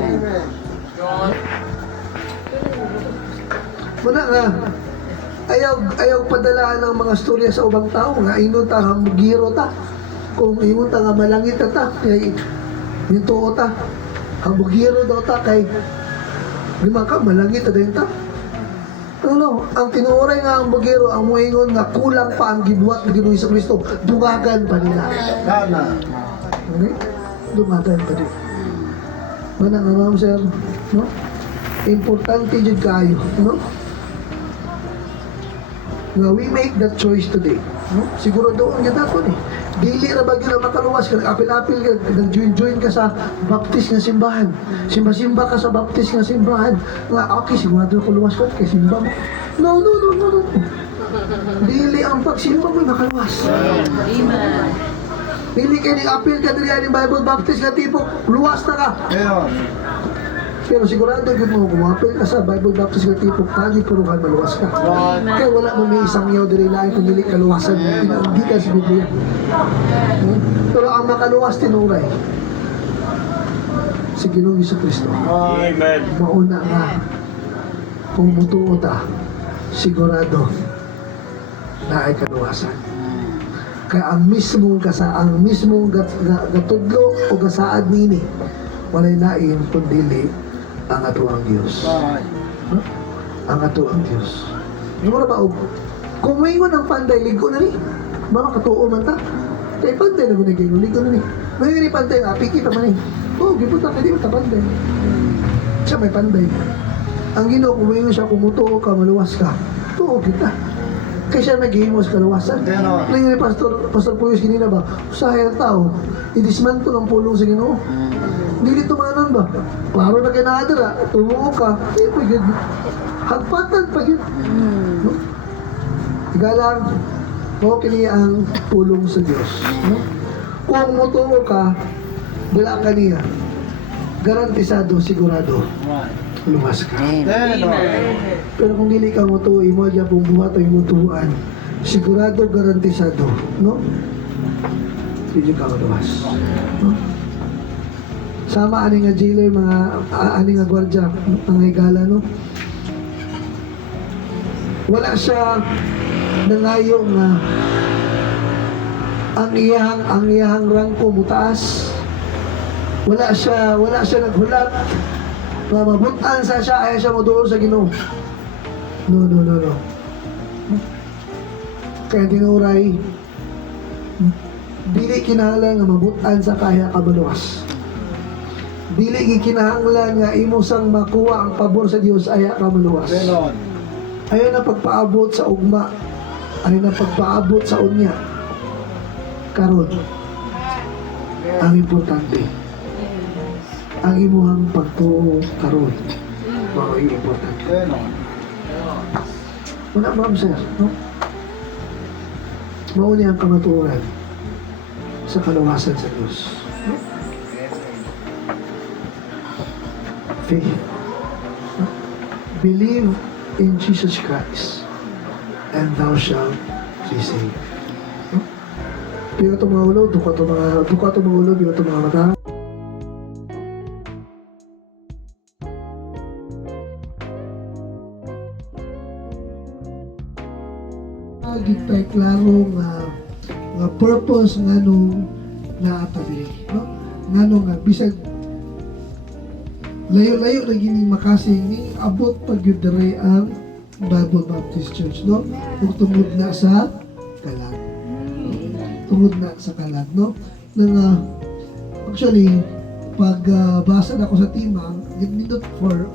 Muna nga, ayaw padalaan ng mga storya sa ubang tao, nga inon ta, hamugiro ta. Kung inon ta nga malangit ta, kay yung tuo ta, hamugiro daw ta, kay lima ka, malangit ta din ta. No, ang tinuoray nga ang bugiro, ang muingon nga kulang pa ang gibuhat ng Ginoong Kristo, dumagan pa nila. Kana. Okay? Dumagan pa din. Mana nga ma'am sir, no? Importante jud kayo, no? Nga we make that choice today, no? Siguro doon yun ako eh. Dili ra bagyo na makaluwas ka, apil-apil ka, nag-join ka sa baptist nga simbahan. Simba-simba ka sa baptist nga simbahan. Nga, okay, sigurado ko luwas ko, kay simba mo. No. Dili ang pagsimba mo makaluwas. Amen. Dili kayo apil ka dili ang Bible Baptist nga tipo, luwas na ka. Meron. Pero sigurado yun mo, kumapil ka sa Bible Baptist nga tipo, tagi puro ka maluwas ka. Kaya wala mo may isang yaw dili lain kung dili kaluwasan mo, hindi ka sa Biblia. Pero ang makaluwas tinuray, si Ginoong Kristo. Amen. Mauna nga, kung mutuo ta, sigurado na ay kaluwasan. Kaya ang mismong gatudlo o gasaad nini, walay lain kundili ang ato ang Diyos. No? Ang ato ang Diyos. Yung mga baog, kung may ang panday, ligo na ni. Mga katuo man ta. Kaya panday na gunagay, ligo na ni. May ni panday, apiki pa man eh. Oh, giputa ka di mo ta panday. Siya may panday. Ang Ginoo, kung may siya kumutuo ka, maluwas ka, tuo kita. Kaya siya nag-iimos kalawasan. Ngayon ni Pastor Puyos kanina ba, usahay ang tao, idismanto ang pulong sa Ginoo. Dili tumanan ba? Paro na kinadara, tumuo ka, eh, pa yun. Hagpatan pa yun. No? Tiga lang, kini ang pulong sa Diyos. No? Kung mutuo ka, wala ka niya, garantisado, sigurado, lumas ka. Pero kung dili ka mutuo, imo dyan pong buhat ang imutuan, sigurado, garantisado, no? Hindi ka maluwas. No? Sama ani nga jailer, mga ani nga gwardya, ang higala, no? Wala siya nangayo nga ang iyang rangko mutaas. Wala siya naghulat na mabutan sa siya ay siya moduol sa Ginoo. No. Kaya tinuray, dili kinahanglan nga mabutan sa kaya kabaluwas. Dili kinahanglan nga imo sang makuha ang pabor sa Dios aya ka maluwas. Ayaw na pagpaabot sa ugma, ayaw na pagpaabot sa unya. Karon, ang importante, ang imuhang pagtuo karon, mga importante. Wala ma'am sir, no? Mauni ang kamatuoran sa kaluwasan sa Diyos. No? Faith. No? Believe in Jesus Christ and thou shalt be saved. No? Pero itong mga ulo, duka itong mga ulo, pero itong mga mata. Gitay klaro nga purpose nga nung naatabi, no? Nga nung bisag layo-layo na gini makasing ni abot pag yun dere ang Bible Baptist Church, no? Kung tungod na sa kalag. Tungod na sa kalag, no? Nang actually, pag basa na ako sa timang, nindot for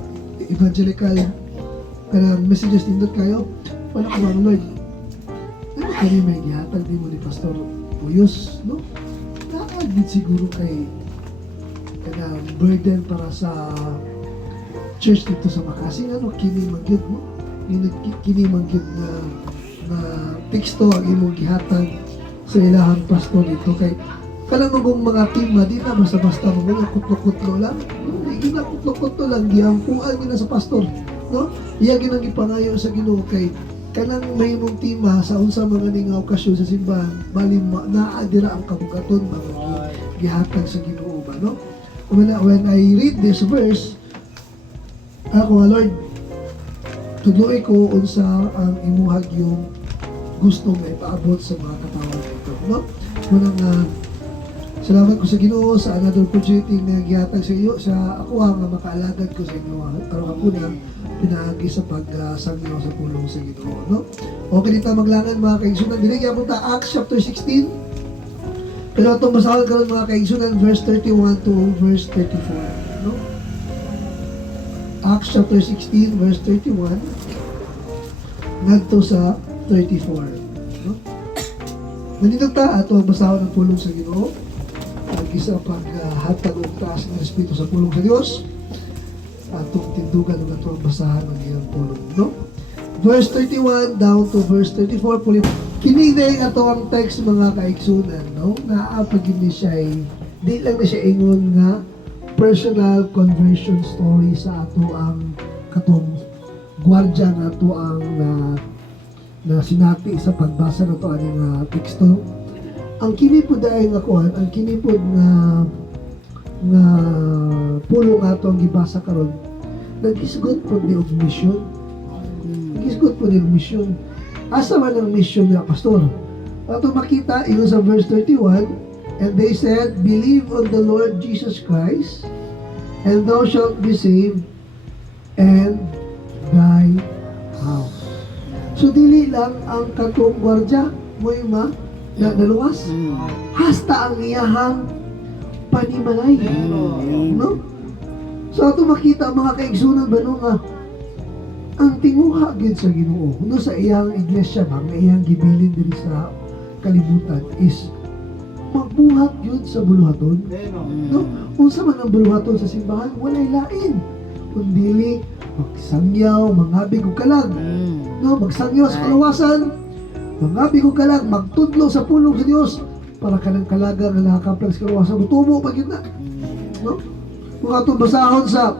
evangelical messages nindot kayo, wala ko bang Lord, ano kami may gihatag din mo ni Pastor Puyos, no? Nakagit siguro kay burden para sa church dito sa Makasing, ano, kini magyud mo? Kini magyud na teksto ang imong gihatag sa ilahang pastor dito kay kanang mga tema di na basta-basta mga kutlo-kutlo lang, no? Hindi na kutlo-kutlo lang, giangkuan gina sa pastor, no? Iya ginang ipangayo sa Ginoo kay kanang may mong tema sa unsa mga nga okasyon sa simbahan, bali naadira ang kabugaton mga gihatag sa Ginoo ba, no? When I read this verse, ako nga Lord, tuloy ko unsa ang imuhag yung gusto nga ipaabot sa mga katawan nito, no? Munang salamat ko sa Ginoo sa another opportunity na gihatag sa iyo sa ako nga makaalagad ko sa inyo aron ako na pinaagi sa pagsangyaw sa pulong sa Ginoo, no? Okay dito maglangan mga kaigsunan, dili gyapon ta Acts chapter 16. Pero itong masakal karon mga kaigsunan, verse 31 to verse 34, no? Acts chapter 16 verse 31 ngadto sa 34, no? Nandito ta ato basahon ang pulong sa Ginoo. Ang isa paghatag og taas ng Espiritu sa pulong sa Dios. Atong tindugan ng atong basahan ng iyang pulong, no? Verse 31 down to verse 34, kini day ato ang text mga kaigsunan, no? Naapagin ni siya di lang na siya ingon nga personal conversion story sa ato ang katong gwardya nga ato ang na sinati sa pagbasa na to aning teksto. Ang kini po dahil nga kuhan, ang kini po nga pulong ato ang gibasa karon, nag-isgot po ni og mission. Nag-isgot po ni og mission. Asa man ang mission nila, pastor? Ato makita ino sa verse 31, and they said, believe on the Lord Jesus Christ, and thou shalt be saved, and thy house. So dili lang ang katong gwardya mo ma na naluwas, hasta ang iyahang panimalay, no? So ato makita mga kaigsunan ba no nga ang tinguha gyud sa Ginoo no sa iyang iglesia ba nga iyang gibilin diri sa kalibutan is magbuhat gyud sa buluhaton. No? Unsa man ang buluhaton sa simbahan, walay lain. Kundili magsangyaw, mangabig og kalag. No, magsangyaw sa kalawasan, mangabig og kalag, magtudlo sa pulong sa Dios para kanang kalaga nga nakakaplag sa kalawasan mutubo pa gyud na. No? Kung atong basahon sa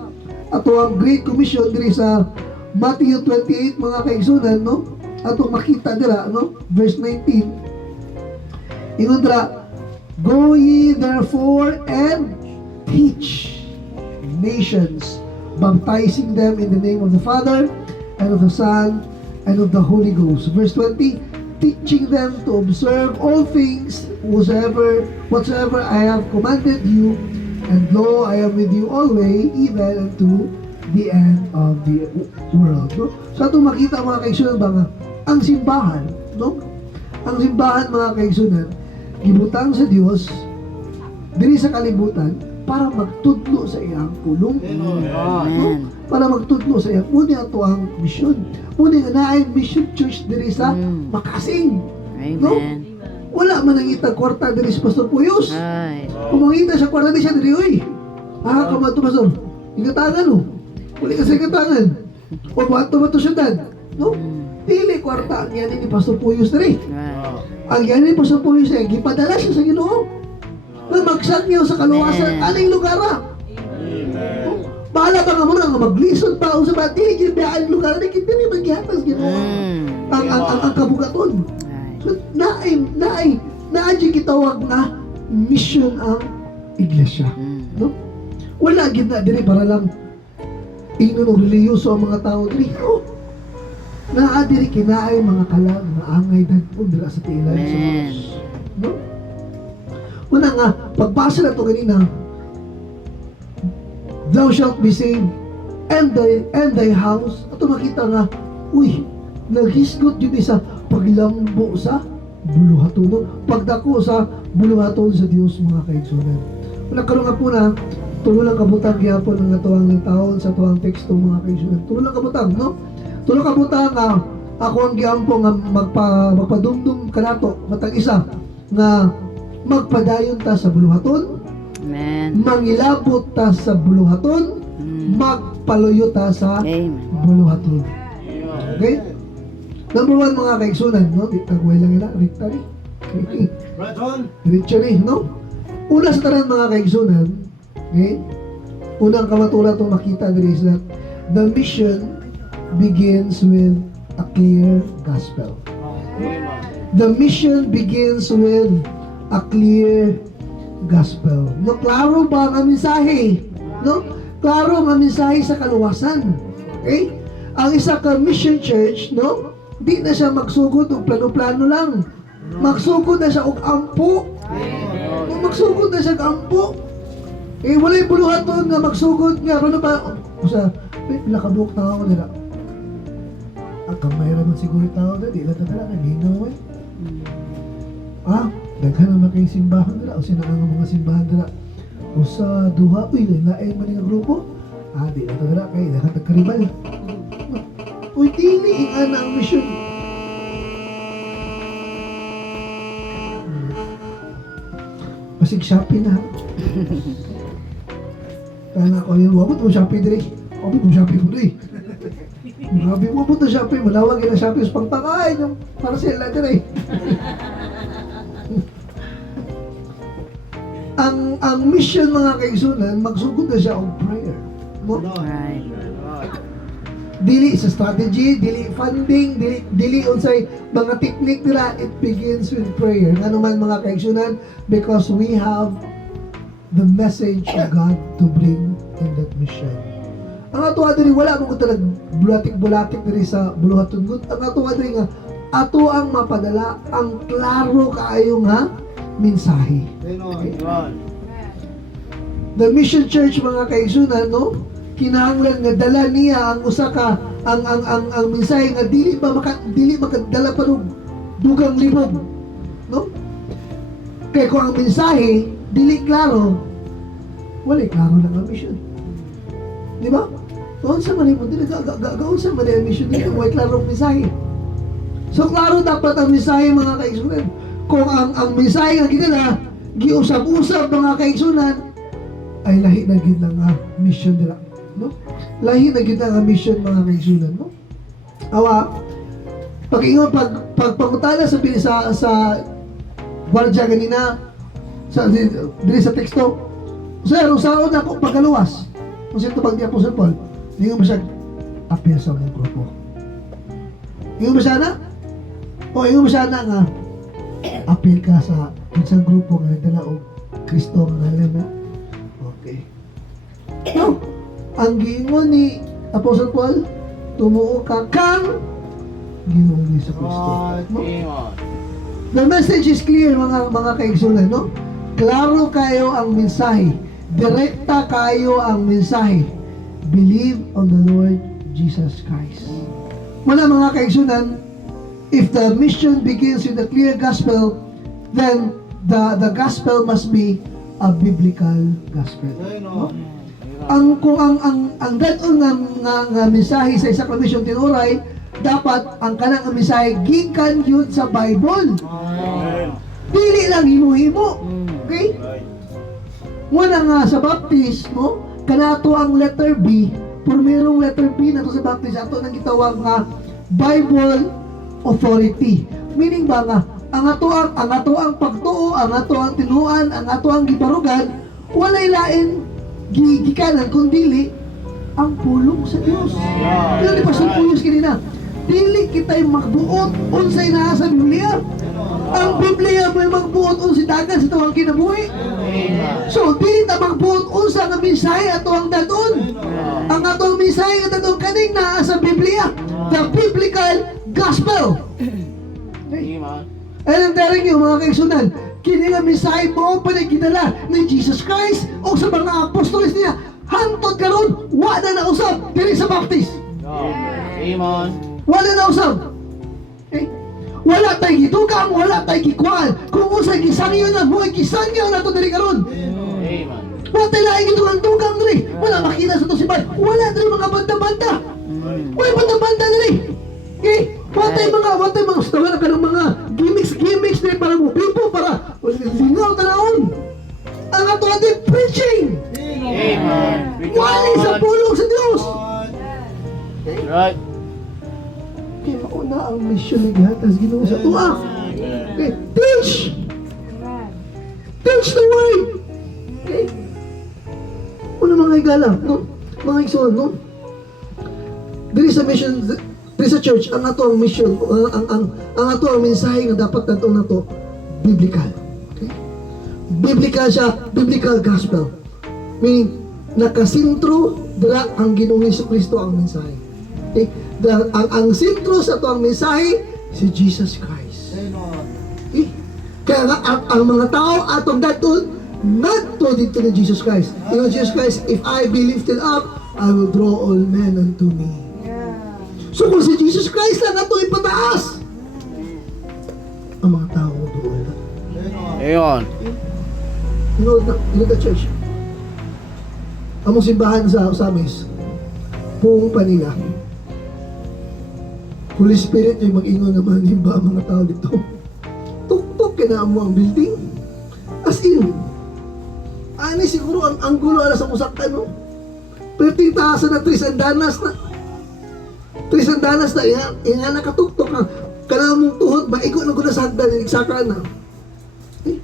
ato ang Great Commission diri sa Matthew 28 mga kaigsunan, no? Atong makita dira, no? Verse 19. Ingon dira, go ye therefore and teach nations, baptizing them in the name of the Father and of the Son and of the Holy Ghost. Verse 20, teaching them to observe all things whatsoever I have commanded you, and lo, I am with you always, even unto the end of the world. No? So ito makita mga kaigsunan ba nga, ang simbahan, no? Ang simbahan mga kaigsunan, gibutang sa Dios diri sa kalibutan para magtudlo sa iyang pulong. No? Para magtudlo sa iyang muna ato ang misyon. Muna nga naay mission church diri sa Makasing. No? Wala man ang itag kwarta diri sa Pastor Puyos. Kung mangita sa kwarta di siya diri, uy. Kamato Pastor. Igatangan o. Uli ka sa igatangan. O bato ba ito syudad? No? Dili kwarta ang yan ni Pastor Puyos diri. Ang yan ni Pastor Puyos ay gipadala siya sa Ginoo. Na magsangyaw sa kaluwasan aning lugar. Oh, bahala ba nga mo nga maglisod pa sa ba dili gyud ang lugar ni kita ni maghihatas Ginoo. Ang kabugaton. So, naay gitawag na mission ang iglesia. No? Wala gid na diri para lang ingnon og reliyoso ang mga tao diri. Oh. Naa diri kinaay mga kalag nga angay dagpo dira sa tiilan sa Dios. No? Una nga pagbasa na to ganina, thou shalt be saved and thy house. Ato makita nga, uy, naghisgot yun sa paglambo sa buluhaton, pagdako sa buluhaton sa Dios mga kaigsunan. Wala karon nga po na tulo lang kabutang gyapon ang atuang ng taon sa tuang teksto mga kaigsunan. Tulo lang kabutang, no? Tulo kabutang nga ako ang giampo nga magpadumdum kanato matag isa nga magpadayon ta sa buluhaton. Amen. Mangilabot ta sa buluhaton, magpaluyo ta sa buluhaton. Okay? Number one mga kaigsunan, no? Tagway lang nila, Rita ni. Rita ni, no? Una sa tanan mga kaigsunan, okay? Unang kamatula itong makita diri is that the mission begins with a clear gospel. The mission begins with a clear gospel. No, klaro ba ang mensahe? No? Klaro ang mensahe sa kaluwasan. Okay? Ang isa ka mission church, no? Di na siya magsugod og plano-plano lang. Magsugod na siya og ampo. No, magsugod na siya og ampo. Eh, walay buluhaton nga magsugod nga. Ano ba? Usa, pila ka buok tao nila. Ang kamay raman siguro tao na, di lang tatala, naginaw eh. Daghan naman kayong simbahan nila, o sinangang ang mga simbahan nila. O sa duha, uy, lain man yung grupo. Di lang tatala, kayo, daghan tagkaribal. Uy, dili, ingana ang mission. Pasig Shopee na. Kaya ko yun, wabot mo Shopee diri. Wabot mo Shopee mo diri. Grabe mo po ito Shopee, malawag yun ang Shopee sa pangtakain yung parcel na diri. Ang mission mga kaigsunan, magsugod na siya og prayer. No? Dili sa strategy, dili funding, dili unsay mga technique nila, it begins with prayer. Ano man mga kaigsunan, because we have the message of God to bring in that mission. Ang ato diri wala mo ko talag bulatik-bulatik diri sa buluhaton gud. Ang ato diri nga ato ang mapadala ang klaro kaayo nga mensahe. Okay? The mission church mga kaigsunan, no? Kinahanglan nga dala niya ang usa ka ang mensahe nga dili makadala pa og dugang libog, no? Kay kung ang mensahe dili klaro, wala klaro lang ang mission. Di ba? Doon sa mali mo, gagawin sa mali ang mission nila, may klarong mensahe. So, klaro dapat ang mensahe, mga kaigsunan. Kung ang mensahe nga ginala, giusap-usap mga kaigsunan, ay lahi na gid ang mission nila. No? Lahi na gid ang mission, mga kaigsunan. No? Awa, pag-ingon, pagpangutala sa gwardiya kanina, dili sa teksto, sir, usaon na ako pagkaluwas. Kung sino pag di Apostle Paul, hindi mo siya appeal sa mga grupo. Hindi mo siya na? O hindi mo siya na nga appeal ka sa isang grupo nga nagdala o Kristo nga alam mo? Okay. No, ang giingon ni Apostle Paul, tumuo ka kang Ginoong sa Kristo. No? The message is clear, mga kaigsunan, no? Klaro kayo ang mensahe. Direkta kayo ang mensahe. Believe on the Lord Jesus Christ. Wala, mga kaigsunan, if the mission begins with a clear gospel, then the gospel must be a biblical gospel. No? Kung ang dadon nga mensahe sa isa ka mission tinuray, dapat ang kanang mensahe gikan yun sa Bible. Dili lang himo-himo. Okay? Muna nga sa baptismo, kanato ang letter B, primerong letter B na to sa baptismo, ato nang gitawag nga Bible authority. Meaning ba nga, ang ato ang pagtuo, ang ato ang tinuan, ang ato ang gibarugan, walay lain gikanan kundi ang pulong sa Dios. Pero di pa sa pulong kanina, dili kita'y magbuot unsay naa sa Biblia. Ang Biblia may magbuot unsay dagan sa tuwang kinabuhi. So dili ta magbuot unsa nga mensahe ato ang dadon. Ang atong mensahe nga dadon kaning naa sa Biblia, the biblical gospel. Okay. And I'm telling you, mga kaigsunan, kini nga mensahe mo panagkidala ni Jesus Christ o sa mga apostoles niya, hantod karon wala na usab diri sa baptist. Amen. Wala na usab. Okay? Wala tay gitugang, wala tay gikuan. Kung usay gisangyo na mo, gisangyo na to diri karon. Amen. Wala tay laing gitugang diri. Wala makita sa to si Bay. Wala diri mga banda-banda. Wala banda-banda diri. Okay? Wala tay mga stawa na kanang mga gimmicks diri para mo bibo para lingaw tanawon. Ang ato ating preaching. Amen. Wali sa pulong sa Dios. Right. Kaya mauna ang mission ni Gihatas Ginoo sa tuwa. Okay, teach! Teach the word! Okay? Una mga higala, no? Mga igsoon, no? Dili sa mission, dili sa church, ang ato ang mission, ang ato ang mensahe nga dapat nato na to, biblical. Okay? Biblical siya, biblical gospel. Meaning, nakasintro, dira ang Ginoong Jesucristo ang mensahe. Okay? Ang sentro sa ito ang mensahe, si Jesus Christ. Okay? Kaya nga, ang mga tao atong daton, nadto dito ni Jesus Christ. You know, Jesus Christ, if I be lifted up, I will draw all men unto me. So kung si Jesus Christ lang ato ipataas, ang mga tao doon. Amen. You know the church. Among simbahan sa Usamis, buong panila. Holy Spirit yung mag-ingon naman himba ang mga tao dito. Tuk-tuk kina mo ang building. As in, ani siguro ang gulo ala sa musaktan, no? Pero titahasan na trisandanas na iya nakatuktok na kanang mong tuhod maigo na guna sa hagdan igsaka na. Okay?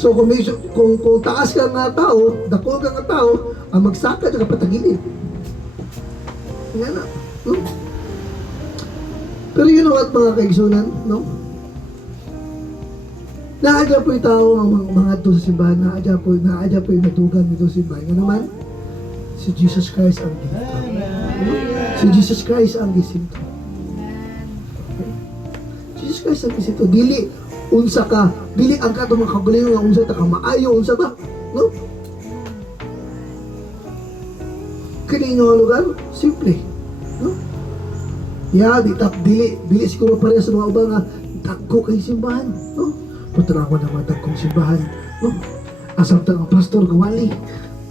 So kung taas ka nga tao, dako ka nga tao, ang magsaka ka patagilid. Yan na, no? Pero you know what, mga kaigsunan, no? Naadya po yung tao ang mga ito sa simbahan, naadya po yung natugan nito sa simbahan. Nga naman, si Jesus Christ ang ginto. Si Jesus Christ ang gisinto. Okay? Jesus Christ ang gisinto. Dili ang kato mga kagalingon nga unsa ta ka maayo, unsa ba? No? Kaninyo ang lugar, simple. No? Dili siguro pareha sa mga ubang nga dagko kay simbahan, no? Putarawan naman dagkong simbahan, no? Asam ta ang pastor gawali.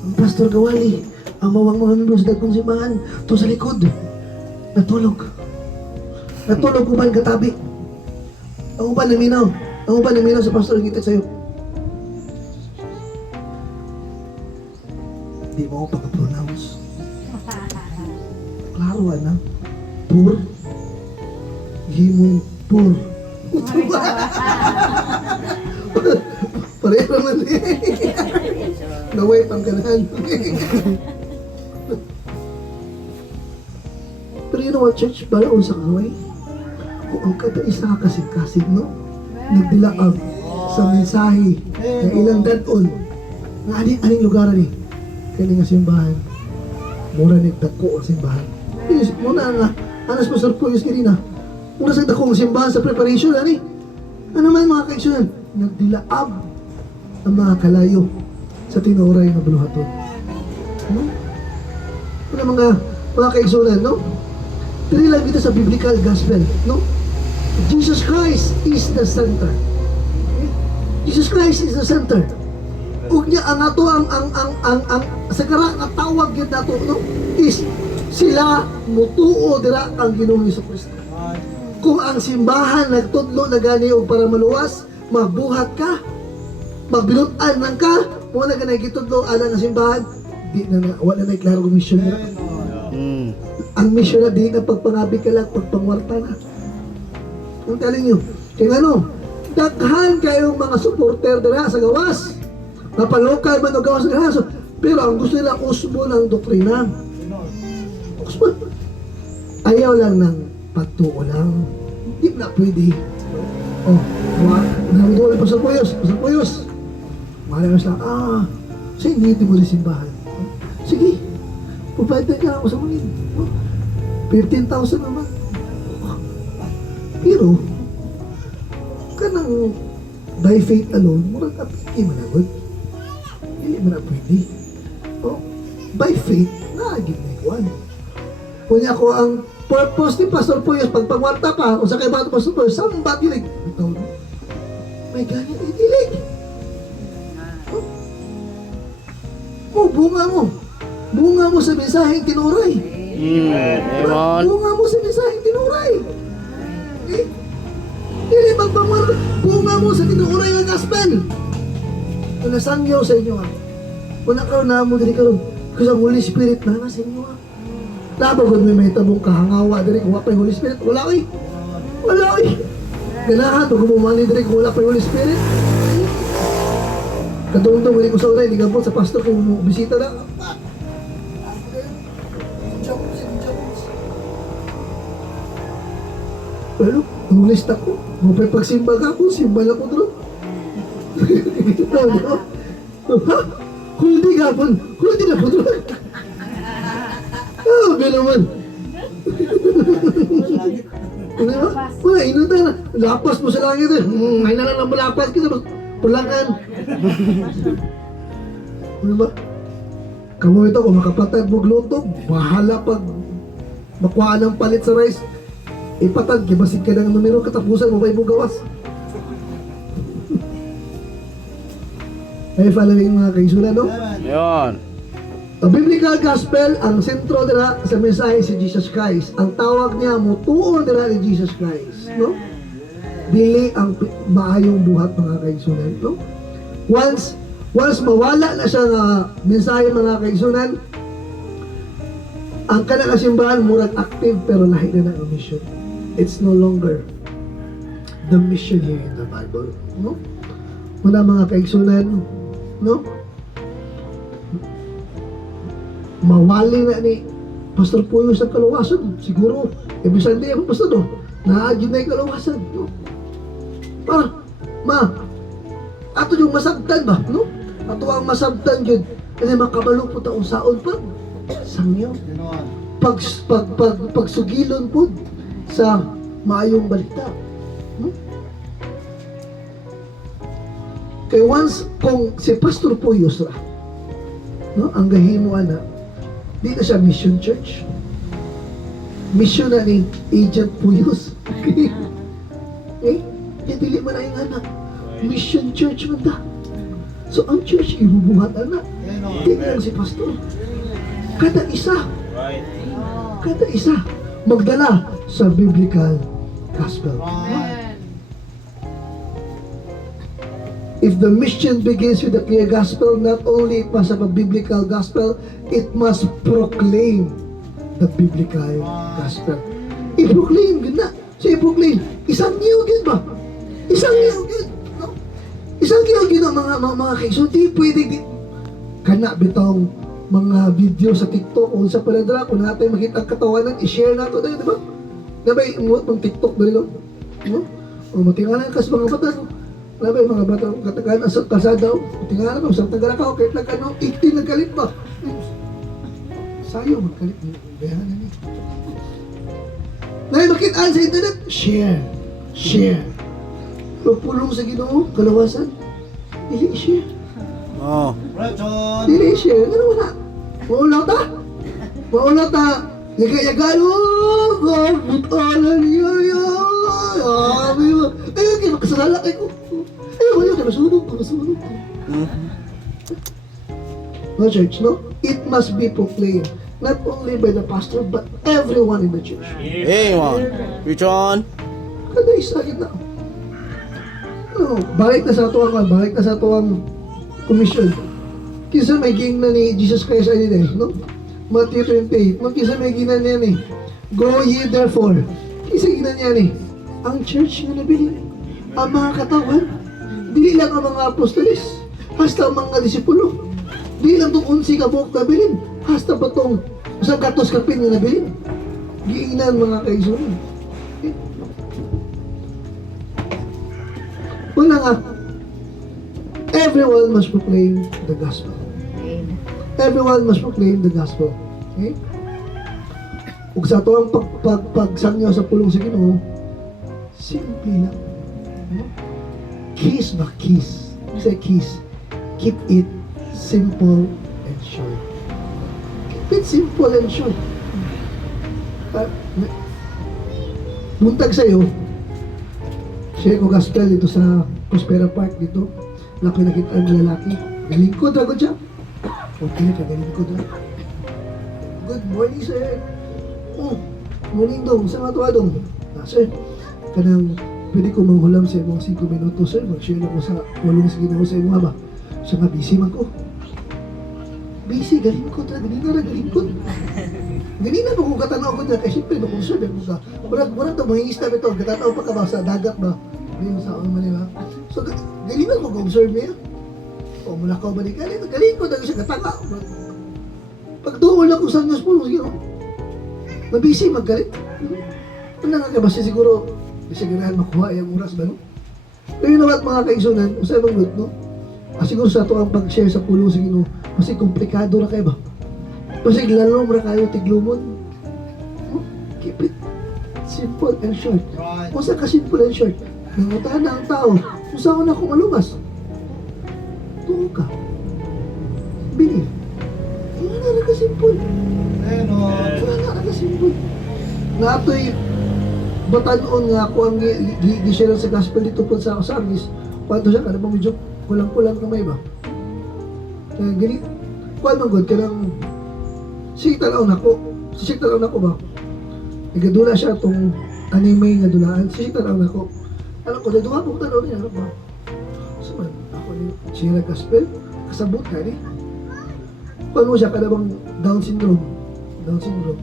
Ang pastor gawali, ang mga membros sa dagkong simbahan, to sa likod, natulog. Natulog uban katabi. Ang uban naminaw sa pastor kita sa'yo. Di mo ako pag-pronounce. Klaro na. Pur. Himong pur. Pareho naman eh. Naway pang ganahan. Pero you know what, church? Balaon sa kaway. Kung ang kada isa ka kasig-kasig, no? Nagdilaang sa mensahe na ilang dadon. Nga aning lugar ni. Kaya nga simbahan. Mura ni dako ang simbahan. Muna nga, anas mo sa puyos ka rin. Mura sa dakong simbahan sa preparation, ani? Ano man mga kaigsunan? Nagdilaab ang mga kalayo sa tinuray na buluhaton. No? Ano mga kaigsunan, no? Pero lang kita sa biblical gospel, no? Jesus Christ is the center. Okay? Jesus Christ is the center. Ug niya ang ato ang sa kara nga tawag gyud nato, no? Is sila mutuo dira kang Ginoong Jesucristo. Kung ang simbahan nagtudlo na gani og para maluwas, magbuhat ka, magbinutan man ka, mo na ganay gitudlo ana nga simbahan, di na wala na klaro ang mission nila. Ang mission na di na pagpangabi ka lang, pagpangwarta na. Ang telling nyo, kaya ano, dakhan kayong mga supporter dira sa gawas, napalokal man o gawas sa gawas, pero ang gusto nila usbo ng doktrina. Usbo. Ayaw lang ng pagtuo lang. Hindi na pwede. Oh, namin pa sa Puyos. Mahala na sila, sa hindi mo na simbahan. Sige, pupwede ka ako sa mga 15,000 naman. Pero, kanang by faith alone, murag apiki mo na good. Hindi mo na pwede. Oh, by faith, naagin na ikuan. Kunya ko ang purpose ni Pastor Puyos, pagpangwarta pa, o sa kay Bato Pastor Puyos, saan ba dilig? Ito, may ganyan idilig. Oh, bunga mo sa mensaheng tinuray. Amen. Bunga mo sa mensaheng tinuray. Okay? Dili magpamar, bunga mo sa tinuray ng gospel. Kung nasangyaw sa inyo, kung nakaroon na mo dili karon, kasi ang Holy Spirit na sa inyo. Labagod may tabong kahangawa diri kung wala pa yung Holy Spirit, wala oy. Ganahan pag gumumali diri kung wala pa yung Holy Spirit. Katungtong wali ko sa uray, ligabot sa pastor kung bisita na. Pero, ang list ako, mapay pagsimba ka ako, simbal ako doon. Ha? Huldi na po doon. Naman. Ano ba? Wala, inuta na. Lapas mo sa langit eh. May na lang malapas kita. Pulangan. Ano ba? Kamu ito, kung makapatag mo gluto, bahala pag makuha ng palit sa rice. Ipatag, kibasid ka ng numero, katapusan mo ba yung gawas? Ay, following mga kaisunan, no? Yun. Ang biblical gospel, ang sentro nila sa mensahe si Jesus Christ. Ang tawag niya, mutuon nila ni Jesus Christ. No? Dili ang maayong buhat mga kaigsunan. No? Once mawala na siya nga mensahe mga kaigsunan, ang kanang simbahan murag active pero lahi na ang mission. It's no longer the mission here in the Bible. No? Muna mga kaigsunan, no? Mawali na ni Pastor Puyo sa kaluwasan. Siguro, every Sunday ako pastor, no? Naagin na yung kaluwasan, no? Para, ato yung masabtan ba, no? Ato ang masabtan yun. Kasi makabalo po taong saon pa. Sangyaw. Pagsugilon po sa maayong balita. No? Kaya once, kung si Pastor Puyo ra, no? Ang gahimuan na, di na siya mission church. Mission na ni Agent Puyos. Dili man na yung anak. Mission church man ta. So ang church ibubuhat anak. Di lang si pastor. Kada isa, Right. kada isa, magdala sa biblical gospel. If the mission begins with a clear gospel, not only it must have a biblical gospel, it must proclaim the biblical gospel. I-proclaim, yun na. So i-proclaim, isang niyog yun ba? Isang niyog yun. No? Isang niyog yun ang mga kaiso. Di pwede, kana bitong mga video sa TikTok o sa paladra, kung natin makita ang katawanan, i-share nato tayo, di ba? Nabay, umuot ng TikTok dali lang. No? O matingalan kas mga bata, no? Nabay, mga bata, katagaan sa kalsada, o matingalan ko, sa tagalakaw, kahit nagkano, 18 nagkalit ba? Sayo, magkalit. Bayahan na niya. Nay, makitaan sa internet, share. Share. Pagpulong sa Ginoo, kalawasan, dili share. Oh. Dili share. Ano wala? Maulaw ta? Maulaw ta? Yaga-yagalo! Butalan niya yan! Sabi mo, ayun, kaya makasarala kayo. Ayun, ayun, kaya masunog ko. No, church, no? It must be proclaimed. Not only by the pastor, but everyone in the church. Amen. Which one? Kada isa kita. Ano, balik na sa tuwang commission. Kisa may ging na ni Jesus Christ ay nila, no? Matthew 28. No, kisa may ginan niya ni, go ye therefore. Kisa ginan niya ni, ang church nga nabili. Ang mga katawan, dili lang ang mga apostolis, hasta ang mga disipulo. Dili lang itong 11 kabuk nabilin, hasta ba itong isang katos kapin nga nabilin. Giinan mga kaisunan. Wala nga, everyone must proclaim the gospel. Everyone must proclaim the gospel. Okay? Ug sa ito ang pagsangyaw sa pulong sa Ginoo, simple lang. No? Kiss ba? Kiss. Say kiss. Keep it simple and short. Keep it simple and short. Buntag sa'yo, share ko gospel dito sa Prospera Park dito. Laki nakita ang lalaki. Galingkod ako siya. Okay, kagalingkod na. Good morning, sir. Oh, morning dong. Sa mga tuwa dong. Sir, kanang pwede ko manghulam sa mga 5 minuto, sir. Mag-share ako sa walong sa Ginoo sa imo ba? Siya nga busy man ko. Busy, galingkod na. Galingkod. Ganina pa kung katanaw ko dyan. Kasi siyempre, kung sir, murag ito, mangingista ito. Katanaw pa ka ba sa dagat ba? Ngayon sa ano man ba? So, ganina ko kung observe niya. O, mula ka ba ni Galing? Galing ko na siya katanga. Pagtuol lang ko sa news po, sige, mabisi, maggalit. Ano nga ka ba siya siguro, sigurahan makuha yung oras ba, no? Pero yun naman mga kaisunan, usay bang good, no? Siguro sa ito ang pag-share sa pulo, sige, no? Kasi komplikado na kayo ba? Kasi lalo mo na kayo tiglumon. No? Keep it simple and short. Kung saan ka simple and short, nangutaan na ang tao, kung saan na akong malumas, tuho ka. Bili. Wala na nagka-simple. Wala na nagka-simple. Na ito'y batanon nga ako ang gisira sa gospel dito po sa service. Paano siya, kada medyo kulang-kulang kamay ba? Kaya ganit, kuwan man good, kailang sikitalaon ako. Sikitalaon ako ba? Nagadula siya itong anime nga dulaan. Sikitalaon ako. Alam ko, naduha po tanaw niya. Ano ba? So man, ako ni Shira Gospel, kasabot ka ni. Paano siya, kada bang Down syndrome. Down syndrome.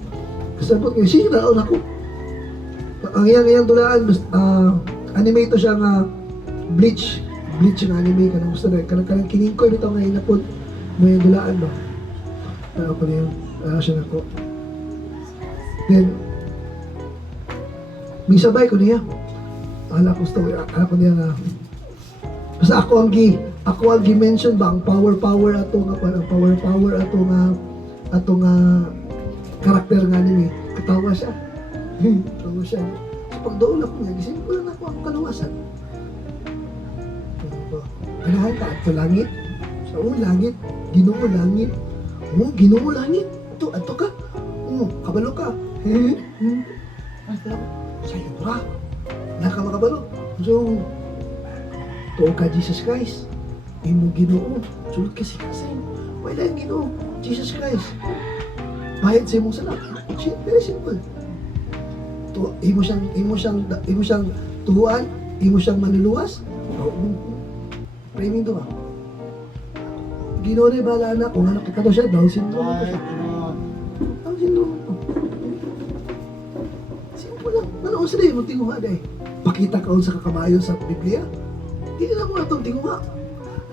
Kasabot niya, sikitalaon ako. Ang iyang dulaan, anime ito siya nga Bleach. Bleach yung anime ka na gusto na. Kanang kiningkoy nito nga inapod. May dulaan ba? Ako na yun. Siya na ko. Then, may sabay ko niya. Ala ko niya nga. Basta ako ang gi-mention ba ang power ato nga ang power ato nga karakter nga anime. Katawa siya. Katawa siya. So pag doon ako niya, gising ko lang ako ang kalawasan. Ano ka? Ito langit? So, langit. Ginoo langit. Ginoo langit. Ito ka? Kabalo ka. Sa'yo ra. Wala ka makabalo. So, tuo ka Jesus Christ. Imo Ginoo. Sulod kasi. Wala ang Ginoo. Jesus Christ. bayad sa imong sala. Very simple. Imo siyang tuhuan, imo siyang manluluwas. Framing to ba? Ginoo na bala na kung anak ka daw siya, Down syndrome ko siya. Down syndrome ko. Simple lang. Manoon sila yung tinguha dahil. Pakita ka sa kakamayon sa Biblia. Hindi lang mo itong tinguha.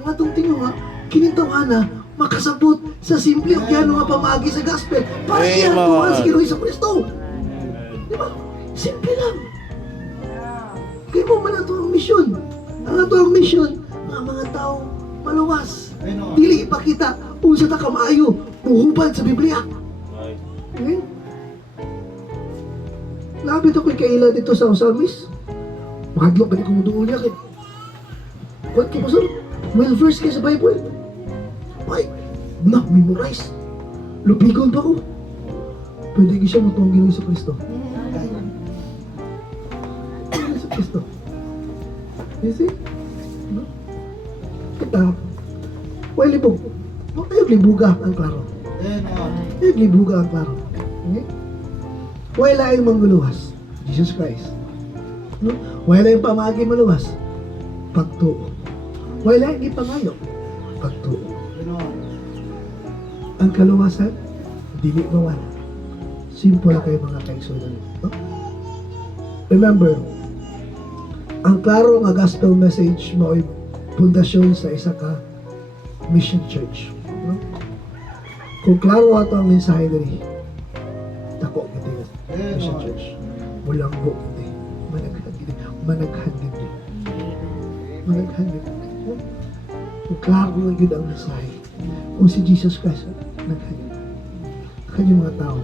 Ang atong tinguha, kinintawa na makasabot sa simple o kaya nga pamagi sa gospel para Amen. iyantuhan si Ginoong Jesucristo. Di ba? Simple lang. Kaya mo man ito ang misyon. Ang ito ang misyon ng mga tao maluwas. Dili ipakita kung sa takamaayo muhubad sa Biblia. Okay? Labit ako'y kaila dito sa Osamis. Makadlok ba di kong doon niya kay what kay Pastor? Well verse kay sa Bible. Ay, na-memorize. Lupigon pa ko. Pwede ko siya matawag Ginoong Jesucristo. Ginoong Jesucristo. You see? No? Kita, well, libog. No, ayog libuga ang klaro. Ayog libuga ang klaro. Okay? Wala yung mangguluwas. Jesus Christ. No? Wala yung pamagi maluwas. Pagtuo. Wala yung ipangayo. Pagtuo. Ang kaluwasan, dili mawala. Simple kayo mga kaigsunan. No? Remember, ang klaro nga gospel message mo ay pundasyon sa isa ka mission church. No? Kung klaro ato ang mensahe diri, tako gid mission church. Mulanggo gid. Managhan gid. Managhan gid. Managhan gid. No? Kung klaro lang gid ang mensahe, kung si Jesus Christ naghanap kanyang mga tao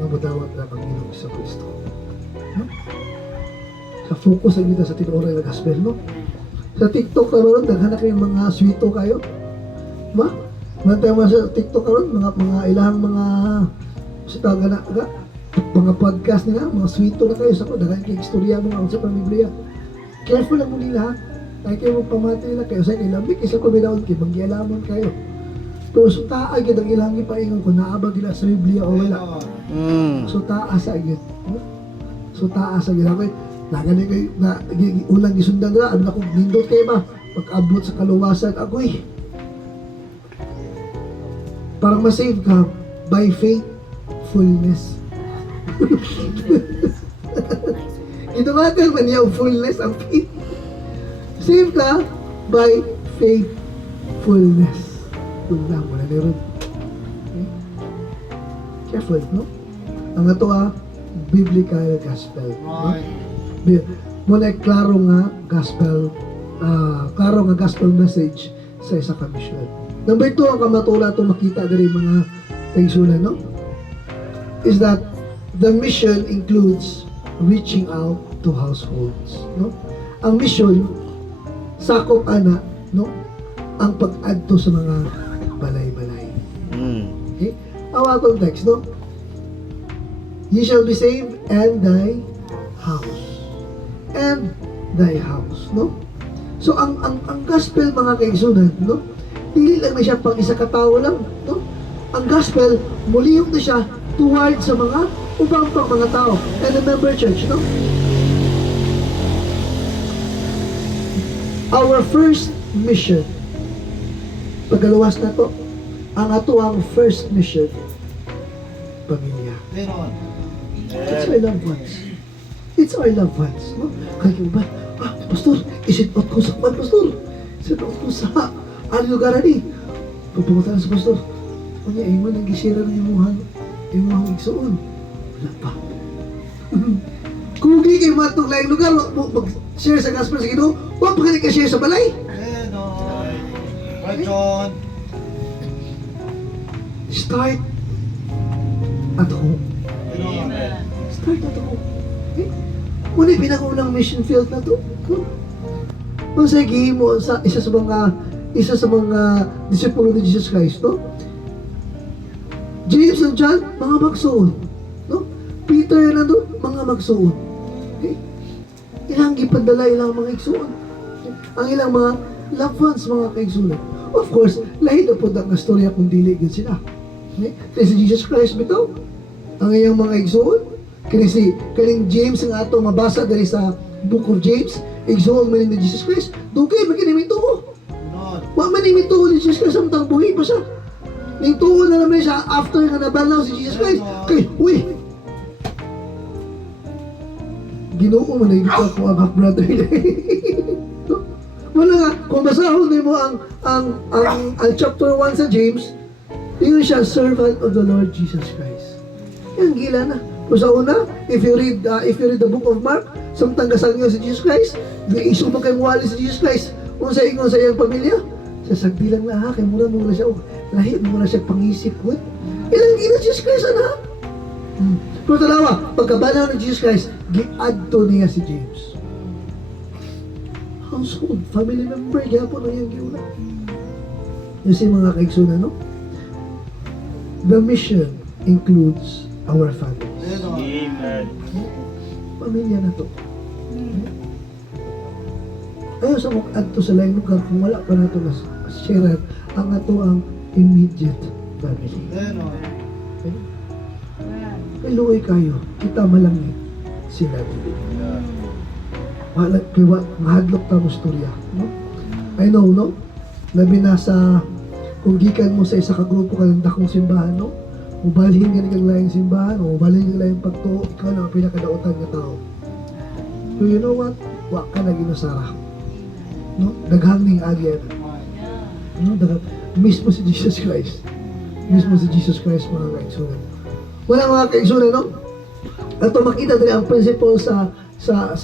nga madawat na ang Ginoong Jesucristo. No? Sa focus ang kita sa tinuoray ng gospel, no? Sa TikTok karon daghan kayong mga swito kayo. Ma? Mantay mo sa TikTok karon mga ilang mga sa taga na mga podcast nila, mga swito na kayo sa daghan kay istorya mga sa Biblia. Careful lang mo nila ha. Ay kayo magpamati nila kayo sa ilambik isa ko bilaon kay manggialamon kayo. Pero so taag yun ang ilang ipaingon kung naabag nila sa Biblia o wala. So taas sa agad. So taas sa agad. Okay, lagan kayo na ulang gisundan nila. Ano na kung nindot kayo ba? Pag-abot sa kaluwasan, agoy. Parang masave ka by faithfulness. Itumagal man niya ang fullness ang faith. Save ka by faithfulness. Tunggang mo na meron. Okay? Careful, no? Ang ito biblical gospel. No? Muna klaro nga gospel message sa isa ka mission. Number 2, ang kamatula itong makita dari mga kaigsunan, no? Is that the mission includes reaching out to households, no? Ang mission sakop ana, no? Ang pag-adto sa mga balay-balay. Okay? Ang atong text, no? Ye shall be saved and thy house. And thy house, no? So, ang gospel, mga kaigsunan, no? Dili lang na siya pang isa katao lang, no? Ang gospel, muliyong na siya toward sa mga ubang pang mga tao. And remember, church, no? Our first mission, pagkaluwas na to, ang ato ang first mission, pamilya. It's our loved ones. It's our loved ones. No? Kaya ba, Pastor, isit-out ko sa kwan, Pastor. Isit-out ko sa ano lugar ni. Pupunta na sa Pastor. Kanya, mo nang gisira ng imuhang igsoon. Wala pa. Kung hindi kayo matong laing lugar, mag-share sa gospel sa Ginoo, huwag pa ka share sa balay. John. Start at home. Start at home. Okay? Muna pinakaunang mission field na to. Kung sa mo sa isa sa mga disipulo ni Jesus Christ, no? James and John, mga magsuon. No? Peter na doon, mga magsuon. Okay? Ilang ipadala ilang mga igsuon. Ang ilang mga loved ones, mga kaigsunan. Of course, lahi na po ang istorya kung dili yun sila. Kaya si Jesus Christ bitaw, ang iyang mga igsoon, kaya si kaling James nga ato mabasa dali sa Book of James, igsoon man ni Jesus Christ, dugay maginimito mo. Wa man imito ni Jesus Christ samtang buhi pa siya. Ning tuon na naman siya after nga nabalaw si Jesus Christ. Kay, uy! Ginoo man na ito ako ang half-brother. Wala nga, kung basahon mo ang chapter 1 sa James, yun siya, servant of the Lord Jesus Christ. Yan, gila na. Kung sa una, if you read the book of Mark, samtang kasangyo si Jesus Christ, iso pa kay muwali si Jesus Christ, kung sa ingon sa iyang pamilya, sa sagdilang na ha, kay muna siya, lahit muna siya pangisip, what? Ilang gila Jesus Christ, ana? Pero talawa, pagkabanaw ni Jesus Christ, giadto niya si James. Household, family member, gyapon ang iyang giula. Kasi mga kaigsunan, no? The mission includes our families. Amen. Pamilya na to. Ayaw sa mong adto sa laing lugar kung wala pa na ito na share ang ato ang immediate family. Okay? Iluoy kayo, kita malangit sila dito. Wala, kaya mahadlok ta mo storya. No? I know, no? Labi na sa kung gikan mo sa isa ka grupo ka ng dakong simbahan, no? Ubalhin ka ng laing simbahan, o ubalhin ka laing pagtuo, ikaw na ang pinakadautan nga tao. So you know what? Wa ka na ginasara. No? Daghang ning agyan. No? Mismo si Jesus Christ. Mismo si Jesus Christ, mga kaigsunan. Wala mga kaigsunan, no? Ato makita dali ang principle sa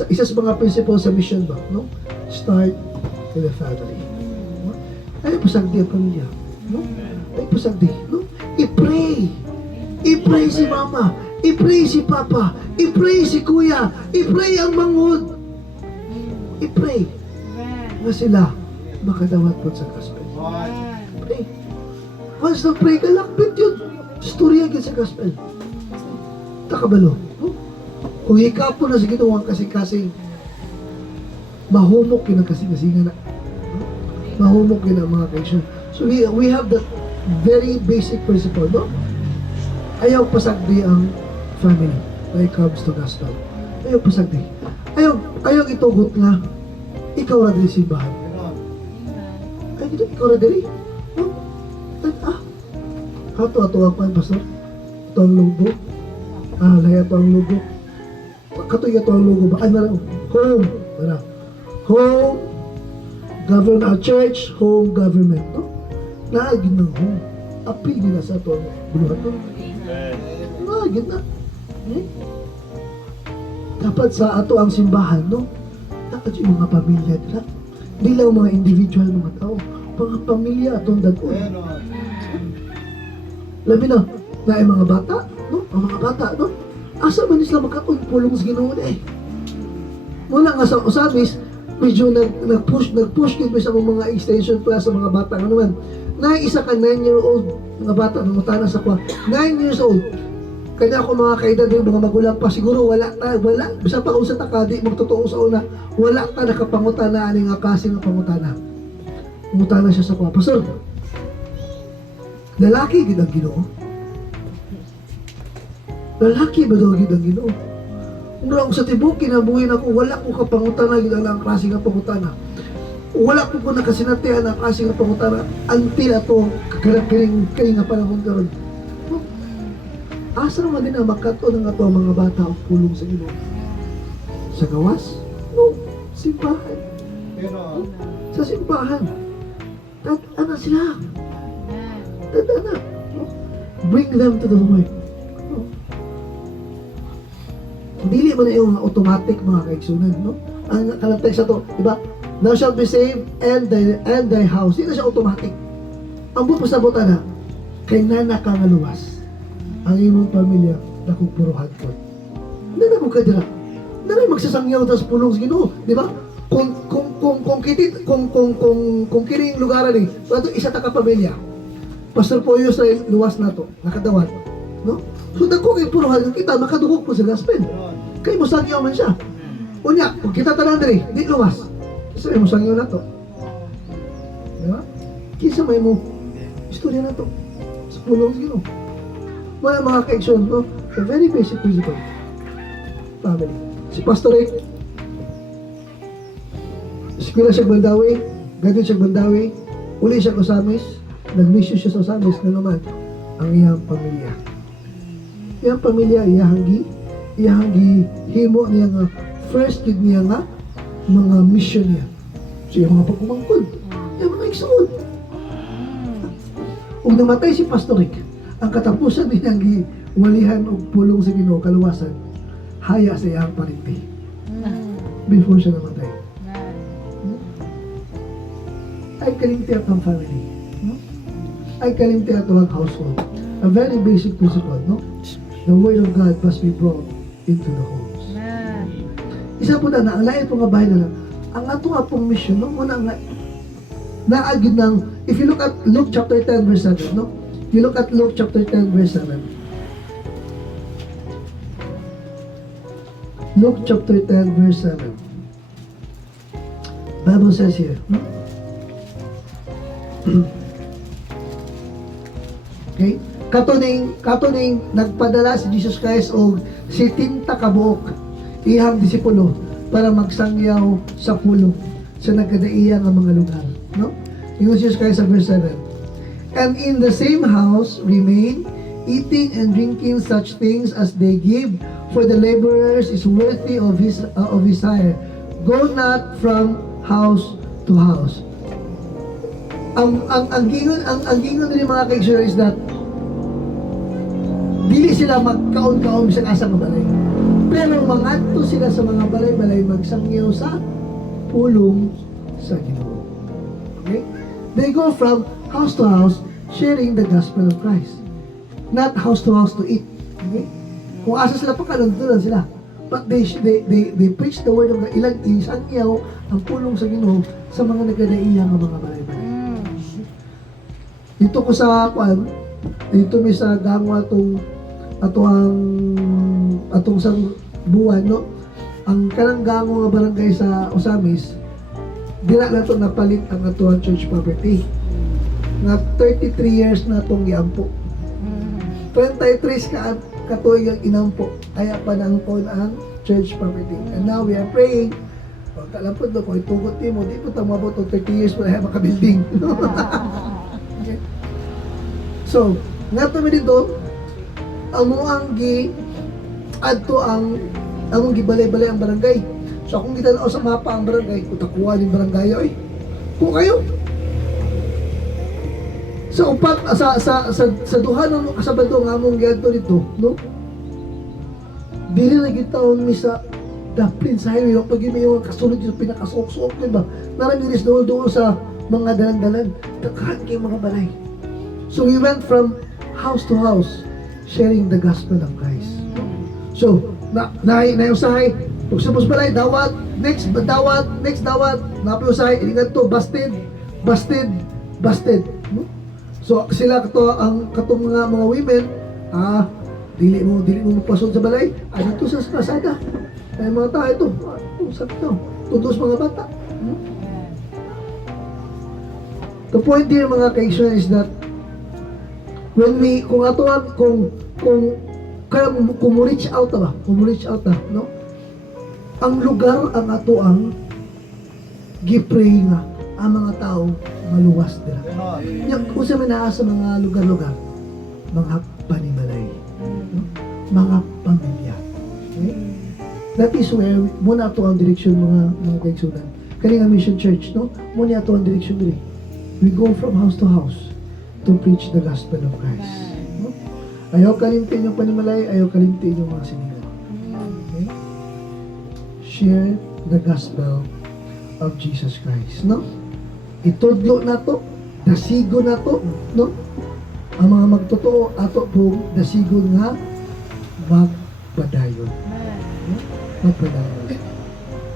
isa sa mga principle sa mission ba, no? Start with the family. No? Ay pasagdi ang pamilya, no? Ay pasagdi, no? I-pray. I-pray si mama, i-pray si papa, i-pray si kuya, i-pray ang manghod. I-pray na sila makadawat po sa gospel. Pray. Once na pray ka, lakbit yun. Storya agad sa gospel. Takabalo. No? Kung hikapo na sa ginawa kasi mahumok yun ang kasing-kasingan na. No? Mahumok yun ang mga kaisyon. So we have that very basic principle, no? Ayaw pasagdi ang family when it comes to gospel. Ayaw pasagdi. Ayaw itugot nga ikaw na dili simbahan. Ay, ikaw na dili. No? Ato ang pastor. Ito ang logo. Laya ito ang logo. Katoy ito ang logo ba? Ano na? Home. Ano? Home. Govern our church. Home government. No? Naagin ng home. Apil nila sa ito ang buluhan. No? Naagin na. Dapat sa ato ang simbahan, no? Dapat yung mga pamilya nila. Hindi lang mga individual mga tao. Mga pamilya atong dagon. Labi na yung mga bata, no? Ang mga bata, no? Asa man sila makapulong sa Ginoo eh. Muna nga sa usabis, medyo nag-push din sa mga extension class sa mga bata. Ano man, na isa ka 9-year-old mga bata, namutana sa kwa, 9 years old. Kanya ako mga kaedad yung mga magulang pa, siguro wala. Bisa pa kung sa takadi, magtotoo sa una, wala ka nakapangutana, aning nga kasi nga pangutana. Pangutana siya sa kwa. Pastor, lalaki gid ang Ginoo. Lalaki ba daw gid ang Ginoo? Mura ko sa tibok kinabuhin ako, wala ko kapangutana gid ang klase nga pangutana. Wala ko nakasinatihan ang klase nga pangutana until ato kakaring nga panahon karon. Asa naman din ang makato ng ato ang mga bata o pulong sa Ginoo? Sa gawas? No, simbahan. Sa simbahan. Tadana sila. Tadana. Bring them to the Lord. Dili man na yung automatic mga kaigsunan, no? Ang kalantay sa to, di ba? Thou shalt be saved and thy house. Hindi na siya automatic. Ang bupasabot na, kay nana ka nga luwas. Ang imong pamilya na kung puro hagkot. Hindi na mo ka dira. Hindi na magsasangyaw sa pulong sa Ginoo, di ba? Kung kining lugaran ni, ito isa ta ka pamilya. Pastor Poyo sa luwas na to, nakadawat, no? So dako kay puro hagkot kita makadugog po sa gospel. Kay mo sangyaw man siya. Unya, kung kita tanan diri, di luwas. Kasi mo sangyaw na to. Di ba? Kinsa may mo istorya na to sa pulong sa Ginoo. mga kaigsoon, no? The very basic principle. Family. Si Pastor Rick, eskwela siya Bandawi, gadon siya Bandawi, uli siya Osamis, nag-mission siya sa Osamis na naman ang iyang pamilya. Iyang pamilya, iyahanggi himo niya nga first yun niya nga mga mission niya. So yung mga pagkumangkod, yung mga igsoon. Kung namatay si Pastor Rick, ang katapusan niyang walihan o pulong sa Ginoo kaluwasan, haya sa iyang parinti. Before siya namatay. Ay kalimti at ang family. No? Ay kalimti at ang household. A very basic principle, no? The word of God must be brought into the homes. Isa po na, ang lain po nga bahay na lang, ang ato nga pong mission, no? Muna nga, naagid ng, if you look at Luke chapter 10 verse 7, no? You look at Luke chapter 10 verse 7. Luke chapter 10 verse 7. Bible says here, no? Okay? Katuning nagpadala si Jesus Christ og si tinta kabuok ihang disipulo para magsangyaw sa pulong sa nagkadaiya nga mga lugar, no? Yung Jesus Christ sa verse 7. And in the same house remain, eating and drinking such things as they give, for the laborers is worthy of his hire. Go not from house to house. Ang gingon ni mga kaigsoon is that dili sila magkaon-kaon sa asa nga balay. Pero mangadto sila sa mga balay-balay magsangyaw sa pulong sa Ginoo. Okay? They go from house to house sharing the gospel of Christ. Not house to house to eat. Okay? Kung asa sila pagkaluntunan sila. But they preach the word of God. Ilang isangyaw ang pulong sa Ginoo sa mga nagkadaiya nga mga balay-balay. Dito ko sa dito mi sa gangwa atong sang buwan, no? Ang kanang gango nga barangay sa Osamis, dira na to napalit ang atuang church property. Nga 33 years na itong iampo. 23 katuig ang inampo. Kaya panangkon ang church property. And now we are praying. Huwag kalampod do, kung itugot mo, di po tamabot o 30 years pa na makabuilding. Okay. So, nga to mi dito, amo ang adto ang among gibalay-balay ang barangay. So akong gitanaw sa mapa ang barangay, utakuha yung barangay oy. Kung kayo. Sa upat sa duha ng kasabado nga among giadto dito, no? Dili na gitaon mi sa Daplin sa highway, yung pag yung kasunod yung pinakasuok-suok, diba? Naramiris doon sa mga dalan-dalan. Takahan kayo mga balay. So we went from house to house sharing the gospel of Christ. So, naiusahay, pagsapos balay, dawat, next dawat, napiusahay, iligan to, busted. No? So, sila katong mga women, dili mo magpasod sa balay, dito sa kasada. Kaya mga tao ito, sakit to, tutos mga bata. The point here mga kaigsoon is that when kung reach out na, no? Ang lugar ang ato ang gipray nga ang mga tao maluwas dira. Yang kung sa naa sa mga lugar-lugar, mga panimalay, no? Mga pamilya. Okay? That is where muna ato ang direksyon mga kaigsunan. Kani nga Mission Church, no? Muna ato ang direksyon diri. We go from house to house to preach the gospel of Christ. No? Ayaw kalimtin yung panimalay, ayaw kalimtin yung mga sinigaw. Okay? Share the gospel of Jesus Christ. No? Itudlo na to, dasigo na to, no? Ang mga magtotoo, ato po, dasigo nga magpadayon. No? Magpadayon.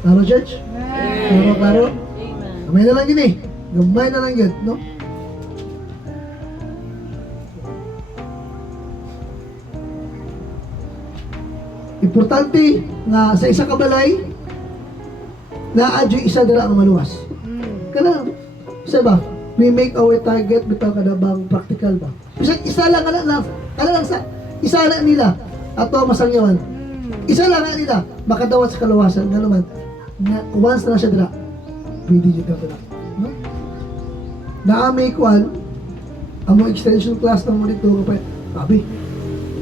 Tama, church? Karo? Amen. Gamay na lang yun eh. Gamay na lang yun, no? Importante nga sa isa ka balay na adyo isa dara ang maluwas. Kana isa ba? We make our target bitaw kada bang practical ba? Bisag isa lang kana lang sa isa na nila ato masangyawan. Isa lang na nila makadawat sa kaluwasan nga naman na once na siya dira pwede jud ka dira. No? Naamay kuan amo extension class ng mo dito pa. Sabi,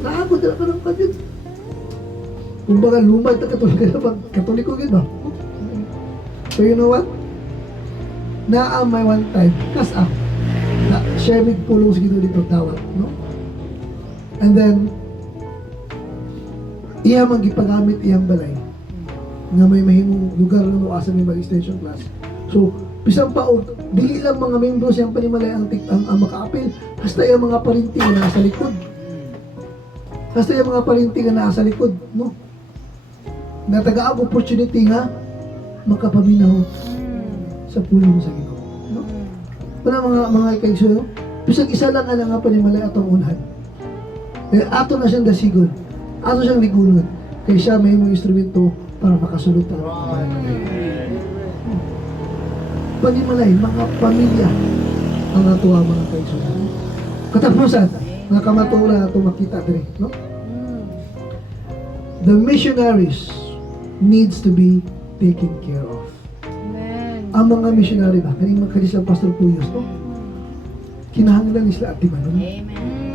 naabot dira pa ng kadit. Kumbaga lumay ta katoliko gid ba? So you know what? Naamay one time kas ako na share mig pulong siguro dito tawag, no? And then iya man gipagamit iyang balay nga may mahimong lugar na mo asa may mag-extension class. So bisan pa og dili lang mga membro siyang panimalay ang makaapil, hasta iyang mga parinti nga nasa likod. Hasta iyang mga parinti nga nasa likod, no? Natagaag opportunity nga makapaminaw sa pulong sa Ginoo, no? Wala mga kaigsoon, bisag isa lang ana nga panimalay atong unahan. Eh, ato na siyang dasigon. Ato siyang ligunon. Kaya siya may mga instrumento para makasulot ang panimalay. Panimalay, mga pamilya ang atuwa mga kaigsoon. Katapusan, mga kamatura na ito makita din, no? The missionaries needs to be taken care of. Ang mga missionary ba, kaning mga Pastor Puyos, no? Kinahanglan isla at timanon.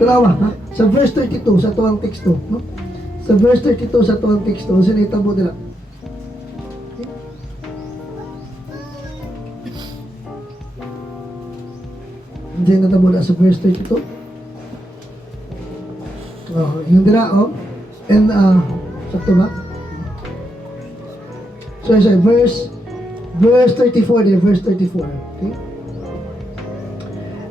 Tarawa, ha? Sa verse 32, sa tuwang teksto, no? Sa verse 32, sa tuwang teksto, sinita mo nila. Hindi na tabo na sa verse 32. Oh, yung dira, oh. And, sakto ba? Sorry, verse 34 there, verse 34. Okay?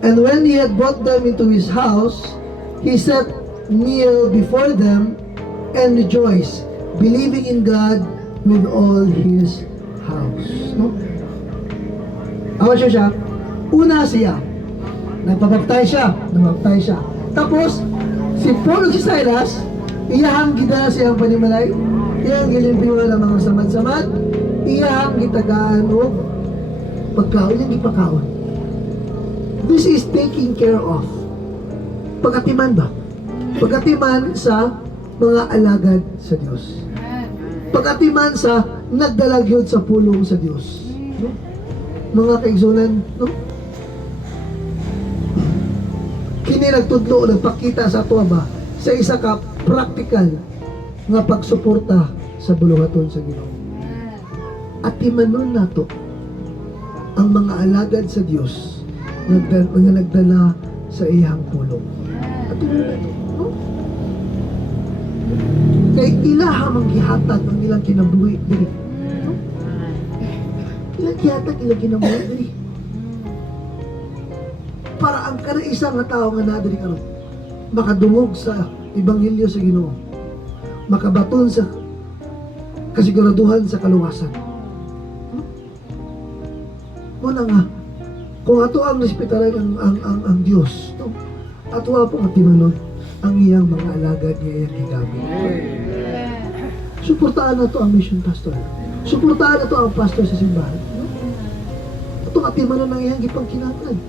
And when he had brought them into his house, he set meal before them and rejoiced, believing in God with all his house. No? Awa siya. Una siya. Nagpabaptay siya. Tapos, si Paul ug si Silas, iyahang gidala siyang panimalay, iyahang gilimpiwan ang mga samad-samad, iyahang gitagaan o pagkaon, iyang gipakaon. This is taking care of. Pagatiman ba? Pagatiman sa mga alagad sa Diyos. Pagatiman sa nagdalagyod sa pulong sa Diyos. No? Mga kaigsunan, no? Kini nagtudlo o nagpakita sa ato ba sa isa ka practical nga pagsuporta sa buluhaton sa Ginoo. At timanon nato ang mga alagad sa Diyos nga nagdala sa iyang pulong. At timanon nato, no? Kay ilaha mang gihatag ang ilang kinabuhi diri. No? Ilang gihatag ilang kinabuhi diri. Para ang kada isa nga tao nga naa diri karon makadungog sa ebanghelyo sa Ginoo, makabaton sa kasiguraduhan sa kaluwasan. Muna nga kung ato ang respetaran ang Dios, no? Ato po ang timanon ang iyang mga alagad nga iyang gigamit. Suportahan na to ang mission pastor. Suportahan na to ang pastor sa simbahan. No? Ato ang timanon ang iyang gipangkinahanglan.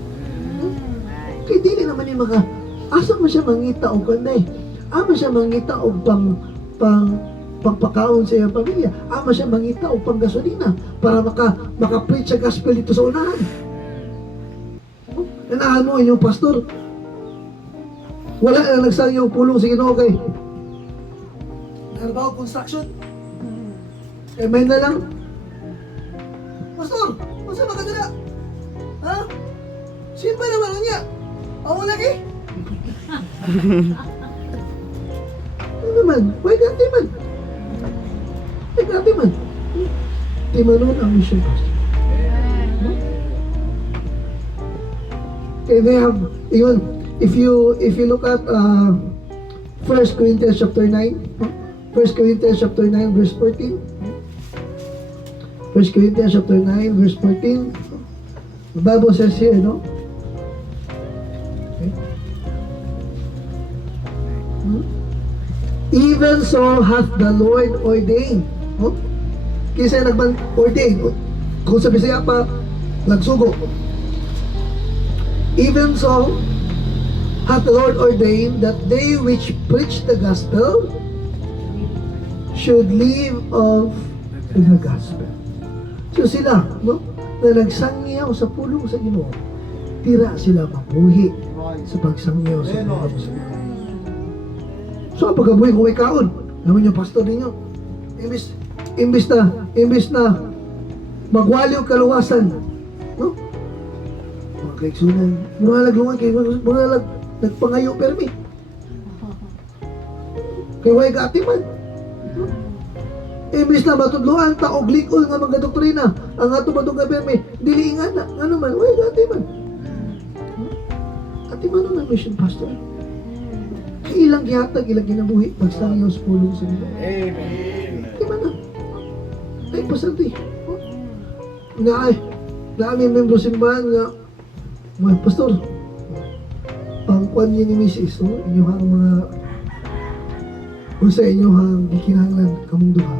Kaya dili naman yung mga asa man siya mangita o kanday. Ama siya mangita o pagpakaon sa iyang pamilya. Ama siya mangita o panggasolina para maka-preach sa gospel dito sa unahan. Nanahan mo inyong pastor. Wala na nagsang yung pulong sa Ginoo kay Narbaw Construction. Eh may na lang. Pastor, masa makadala? Ha? Simpa naman niya. Ako lagi? Ano naman? Why can't they man? Why can't they man? Timanon ang mission pastor. Okay, they have, yun, if you look at 1 Corinthians chapter 9, 1 Corinthians chapter 9 verse 14, 1 Corinthians chapter 9 verse 14, the Bible says here, no? Even so hath the Lord ordained. Oh? Kisa nagman-ordain. Oh? Kung sa Bisaya pa, nagsugo. Even so hath the Lord ordained that they which preach the gospel should live of the gospel. So sila, no, na nagsangyaw sa pulong sa Ginoo, tira sila mabuhi sa pagsangyaw sa pulong sa Ginoo. So, ang pagkabuhi kung ikaon, naman yung pastor ninyo, imbis na magwaliw kaluwasan, no? Mga kaiksunan, mga laglungan kayo, mga nagpangayo permi. Kaya way kaatiman. No? Imbis na matudluan ta og likol nga mga doktrina, ang ato matong permi, dili nga na, ano man, way kaatiman. Atiman na mission pastor. Ilang gihatag, ilang ginabuhi, pagsangyaw sa pulong sa Ginoo. Amen. Di ba na? Ay, pasanti. Na aming membro simbahan nga, mga pastor, pangkuan niya ni Mrs. No? Inyong mga, kung sa inyong gikinahanglan kamong duha.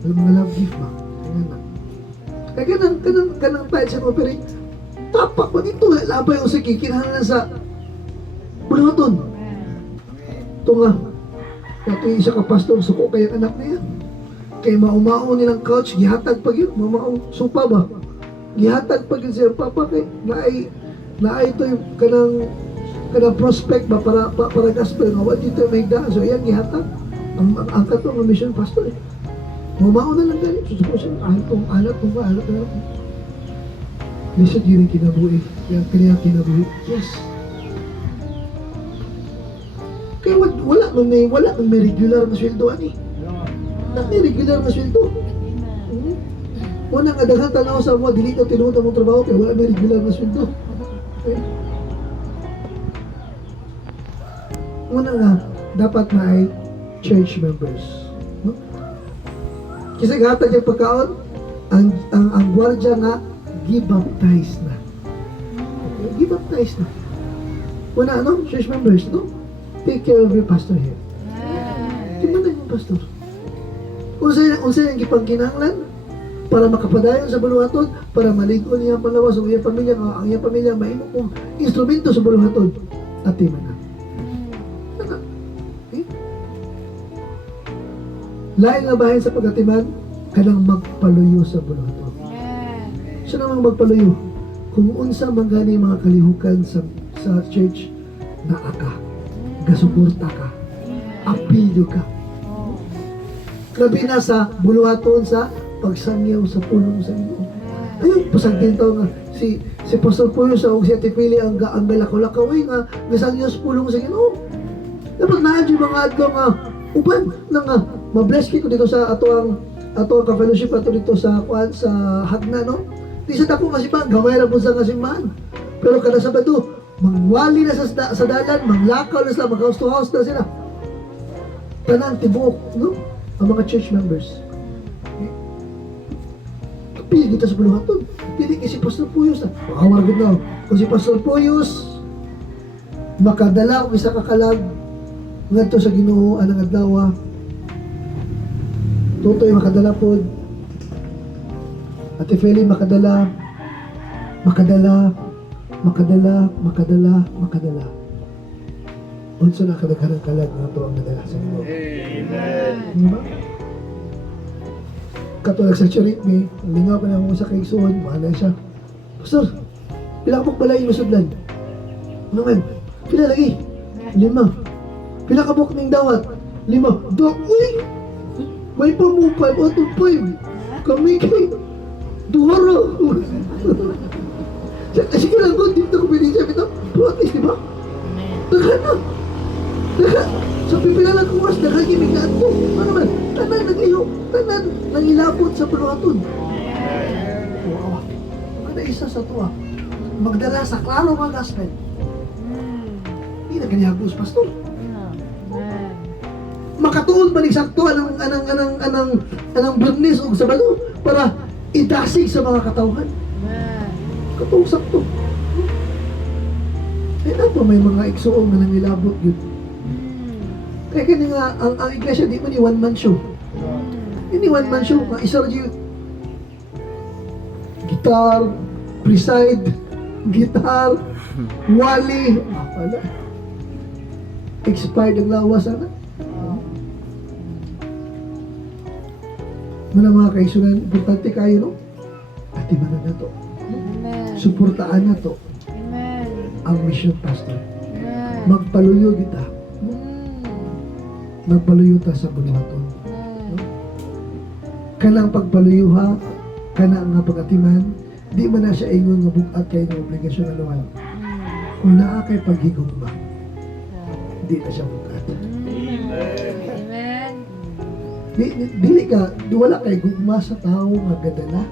May mga love gift ba? Kaya na. Kaya kanang tayo sa operate, tapak pa dito, labay yung sa kikinahanglan sa buluhaton. Ito nga, ito yung isa ka pastor, suko kaya anak niya. Kaya maumao nilang couch, gihatag pag yun, mamaong supa ba? Gihatag pag yun siya, papa kay, naay ito yung kanang prospect ba, para gospel, nga, what dito may daan, so yan, gihatag. Ang katong mission pastor, mamao na lang ganit, susuko siya, alat na lang. Lisa, yun yung kinabuhi, kaya kinabuhi, yes. Kaya wala nang may regular na sweldo ani. Nang may regular na sweldo. Wala nga daghan tanaw sa mo dili ka tinuod ang trabaho kaya wala may regular na sweldo. Okay? Una nga dapat may church members, no? Kasi gata yung pagkaon ang gwardiya nga gibaptize na. Okay? Gibaptize na. Una ano? Church members, no? Take care of your pastor here. Di ba na yung pastor? Unsa yung gipangkinahanglan para makapadayon sa baluhaton, para maligo niya ang palawas ang iyang pamilya mahimo kong instrumento sa baluhaton. At di man na. Okay? Lain nga bahin sa pagatiman, kanang magpaluyo sa baluhaton. Siya namang magpaluyo. Kung unsa man gani mga kalihukan sa church na aka. Gasuporta ka, apilyo ka. Labi na sa buluhaton sa pagsangyaw sa pulong sa Ginoo. Ayun, pasagdin to nga si Pastor Puyo sa og si Ate Pili ang galakaw-lakaw nga gasangyaw sa pulong sa Ginoo. Dapat naadyo mga adlaw nga uban na nga mabless ko dito sa ato ang ka-fellowship ato dito sa Hagna, no? Di sa dako kasi ba gamay ra pud sa kasimbahan. Pero kada Sabado mangwali na sa dalan, manglakaw na sila, mag-house to house na sila. Tanan, tibuok, no? Ang mga church members. Okay? Kapil kita sa buluhaton. Pili kay si Pastor Puyos. Makawaragod na. Kung si Pastor Puyos, makadala o isa kakalag, ngadto sa Ginoo, anang adlaw, Tutoy makadala po. Ate Feli makadala. Unsa na kadaghanang kalag nga to ang nadala sa Ginoo. Amen. Diba? Katulad sa charit me, lingaw pa na ako sa kaigsuon, mahalay siya. Pastor, pila ka balay masudlan? Ano man? Pila lagi? 5. Pila ka buk ning dawat? 5. Dok, uy! May pa mo 5 out of 5. Kami kay Duharo. Sige lang ko, dito ko pinisya ito. Protest, di ba? Daghan na. Daghan. So, pipila lang kong oras, daghan kimiglaan ko. Ano naman? Tanan, nagliho. Tanan, nangilabot sa paluhaton. Wow. Kada isa sa tuwa. Magdala sa klaro mga gospel. Hindi na ganihagos, pastor. Makatuon ba ni sakto anang Bernes o Sabado para idasig sa mga katawhan. Katong sakto. Eh na may mga igsuong na nangilabot yun. Kaya kaya nga, ang iglesia di mo ni one-man show. Hindi one-man show, isa rin yung guitar, preside, gitar, wali. Wala. Expired ang lawas, ano? Mga kaisunan, importante kayo, no? At ibanan na to. Amen. Suportaan na to Amen. ang mission pastor. Amen. Magpaluyo kita. Magpaluyo ta sa bunuhaton. Kanang pagpaluyuha, kanang nga pagatiman, di man na siya ingon nga bukat kay nga obligasyon na luwal. Kung naa kay paghigugma, di na siya bukat. Amen. Dili ka, wala kay gugma sa tao nga gadala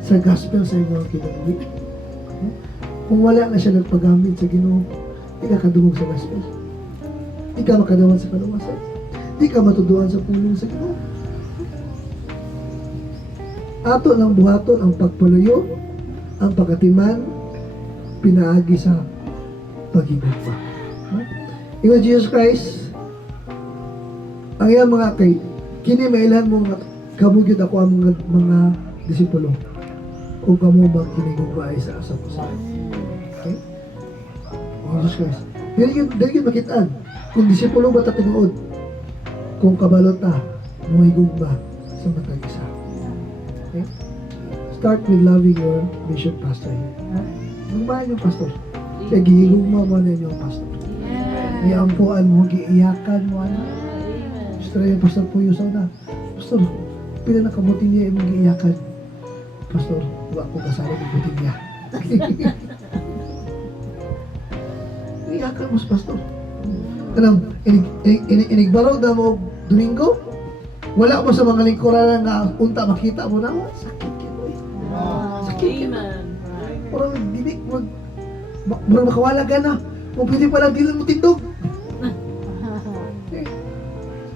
sa gospel sa inyong kinangli. Kung wala na siya nagpagamit sa Ginoo, di ka kadungog sa gospel. Di ka makadawan sa kaluwasan. Di ka matuduan sa pulong sa Ginoo. Ato lang buhaton ang pagpalayo, ang pagkatiman, pinaagi sa pag-ibig. Ingon Jesus Christ, ang iyang mga kay, kini mailan mo nga kamugyod ako ang mga disipulo kung kamo ba kinigugwaay sa asa ko sa okay? Jesus Christ. Dili yun makitaan. Kung disipulo ba ta tinuod, kung kabalot ta, mo higugma sa matag isa. Okay? Start with loving your mission pastor. Gugmahan yung pastor. Kaya gihigugma mo na yung pastor. Iampuan mo, giiyakan mo, ano? Gusto rin yung pastor po yung sana. Pastor, pila nakabuti niya yung giiyakan. Pastor, wala ko kasama yung buti niya. Iyakan mo sa pastor. Alam, inigbarog na mo Domingo, wala mo sa mga lingkuran na unta makita mo na, sakit yun eh. Sakit yun. Amen. Parang dili, murang makawala ka na. Kung pwede pala dilan mo tindog.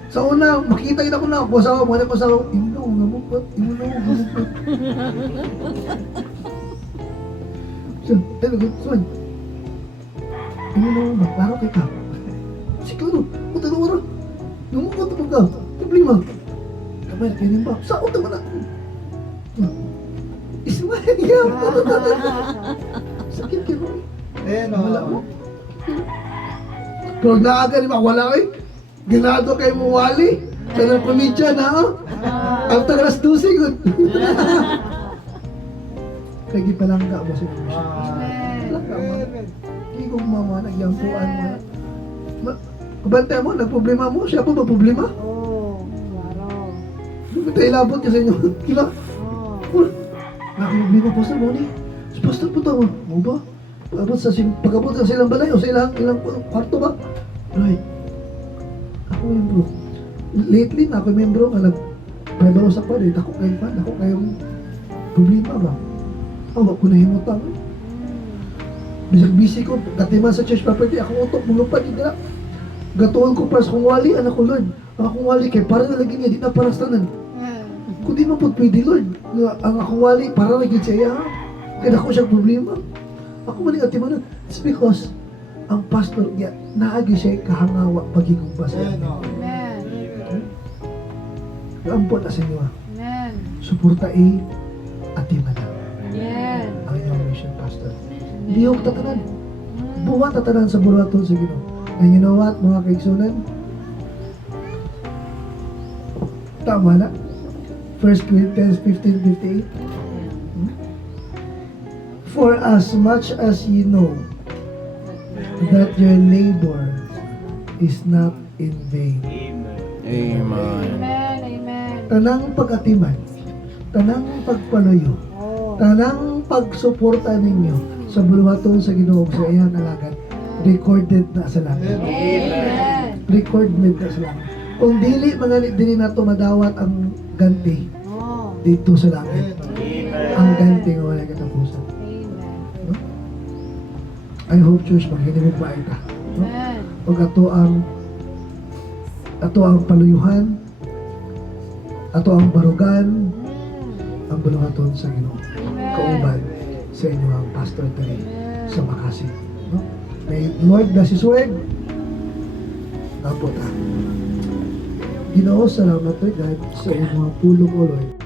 Sa una, makita kita ko na, basawa mo, ano basawa, imunaw, namukot, namukot. So, son, imunaw, maklaro kay ka. Siguro, kung tanong oras, namukot mo ka, problema. Kamay, kainin ba? Saan naman ako? Ismahan niya. Sakit ka rin. Wala mo. Pero naaga ni wala eh. Ginado kay mo wali. Sa pamilya na ha. Ang tagalas 12 good. Kaya gipalangga mo siya. Palangga mo. Hindi ko mama nagyampuan mo. Kabantay mo, nagproblema mo. Siya po ba problema? Oh, wow. Hindi tayo ilabot ka sa inyo. Kila. Nakaproblema po sa mo ni. Si pastor po tama. Mo ba? Pag-abot sa silang balay o sa ilang kwarto ba? Right. Ako membro. Lately na ako membro nga nag-private sa kwarto. Ako kayo pa. Ako kayong problema ba? Awa ko na himutang. Bisag busy ko. Katiman sa church property. Ako utok. Mulupad. Hindi gatuon ko para sa kong wali. Anak ko Lord. Ang akong wali kay para na lagi niya. Di na para sa tanan. Kung di mo po pwede Lord. Ang akong wali para lagi siya. Kaya ako siyang problema. Ako maling atimanan. It's because ang pastor niya, naagi siya kahangawa pagiging basa. Amen. Naampon na sa inyo. Amen. Suportai atimanan. Amen. Ang inyong mission pastor. Liyog tatanan. Buwan tatanan sa buraton sa Ginoo. And you know what, mga kaigsunan? Tama na. 1 Corinthians 15:58. For as much as you know that your labor is not in vain. Amen. Amen. Amen. Tanang pag-atiman, tanang pagpaluyo, Oh. tanang pagsuporta ninyo sa buluhaton sa Ginoo sa iyang alagad, recorded na sa langit. Amen. Recorded na sa langit. Kung dili mga dili na madawat ang ganti Oh. dito sa langit. Ang ganti nga wala katapusan. Amen. I hope church maghinimog ba ita. No? Amen. Pag ato ang paluyuhan, ato ang barugan, ang buluhaton sa Ginoo. Kauban sa inyo ang pastor tali sa Makasi. No? May Lord bless His word. Apo ta. Ginoo, salamat to God sa inyong mga pulong o Lord.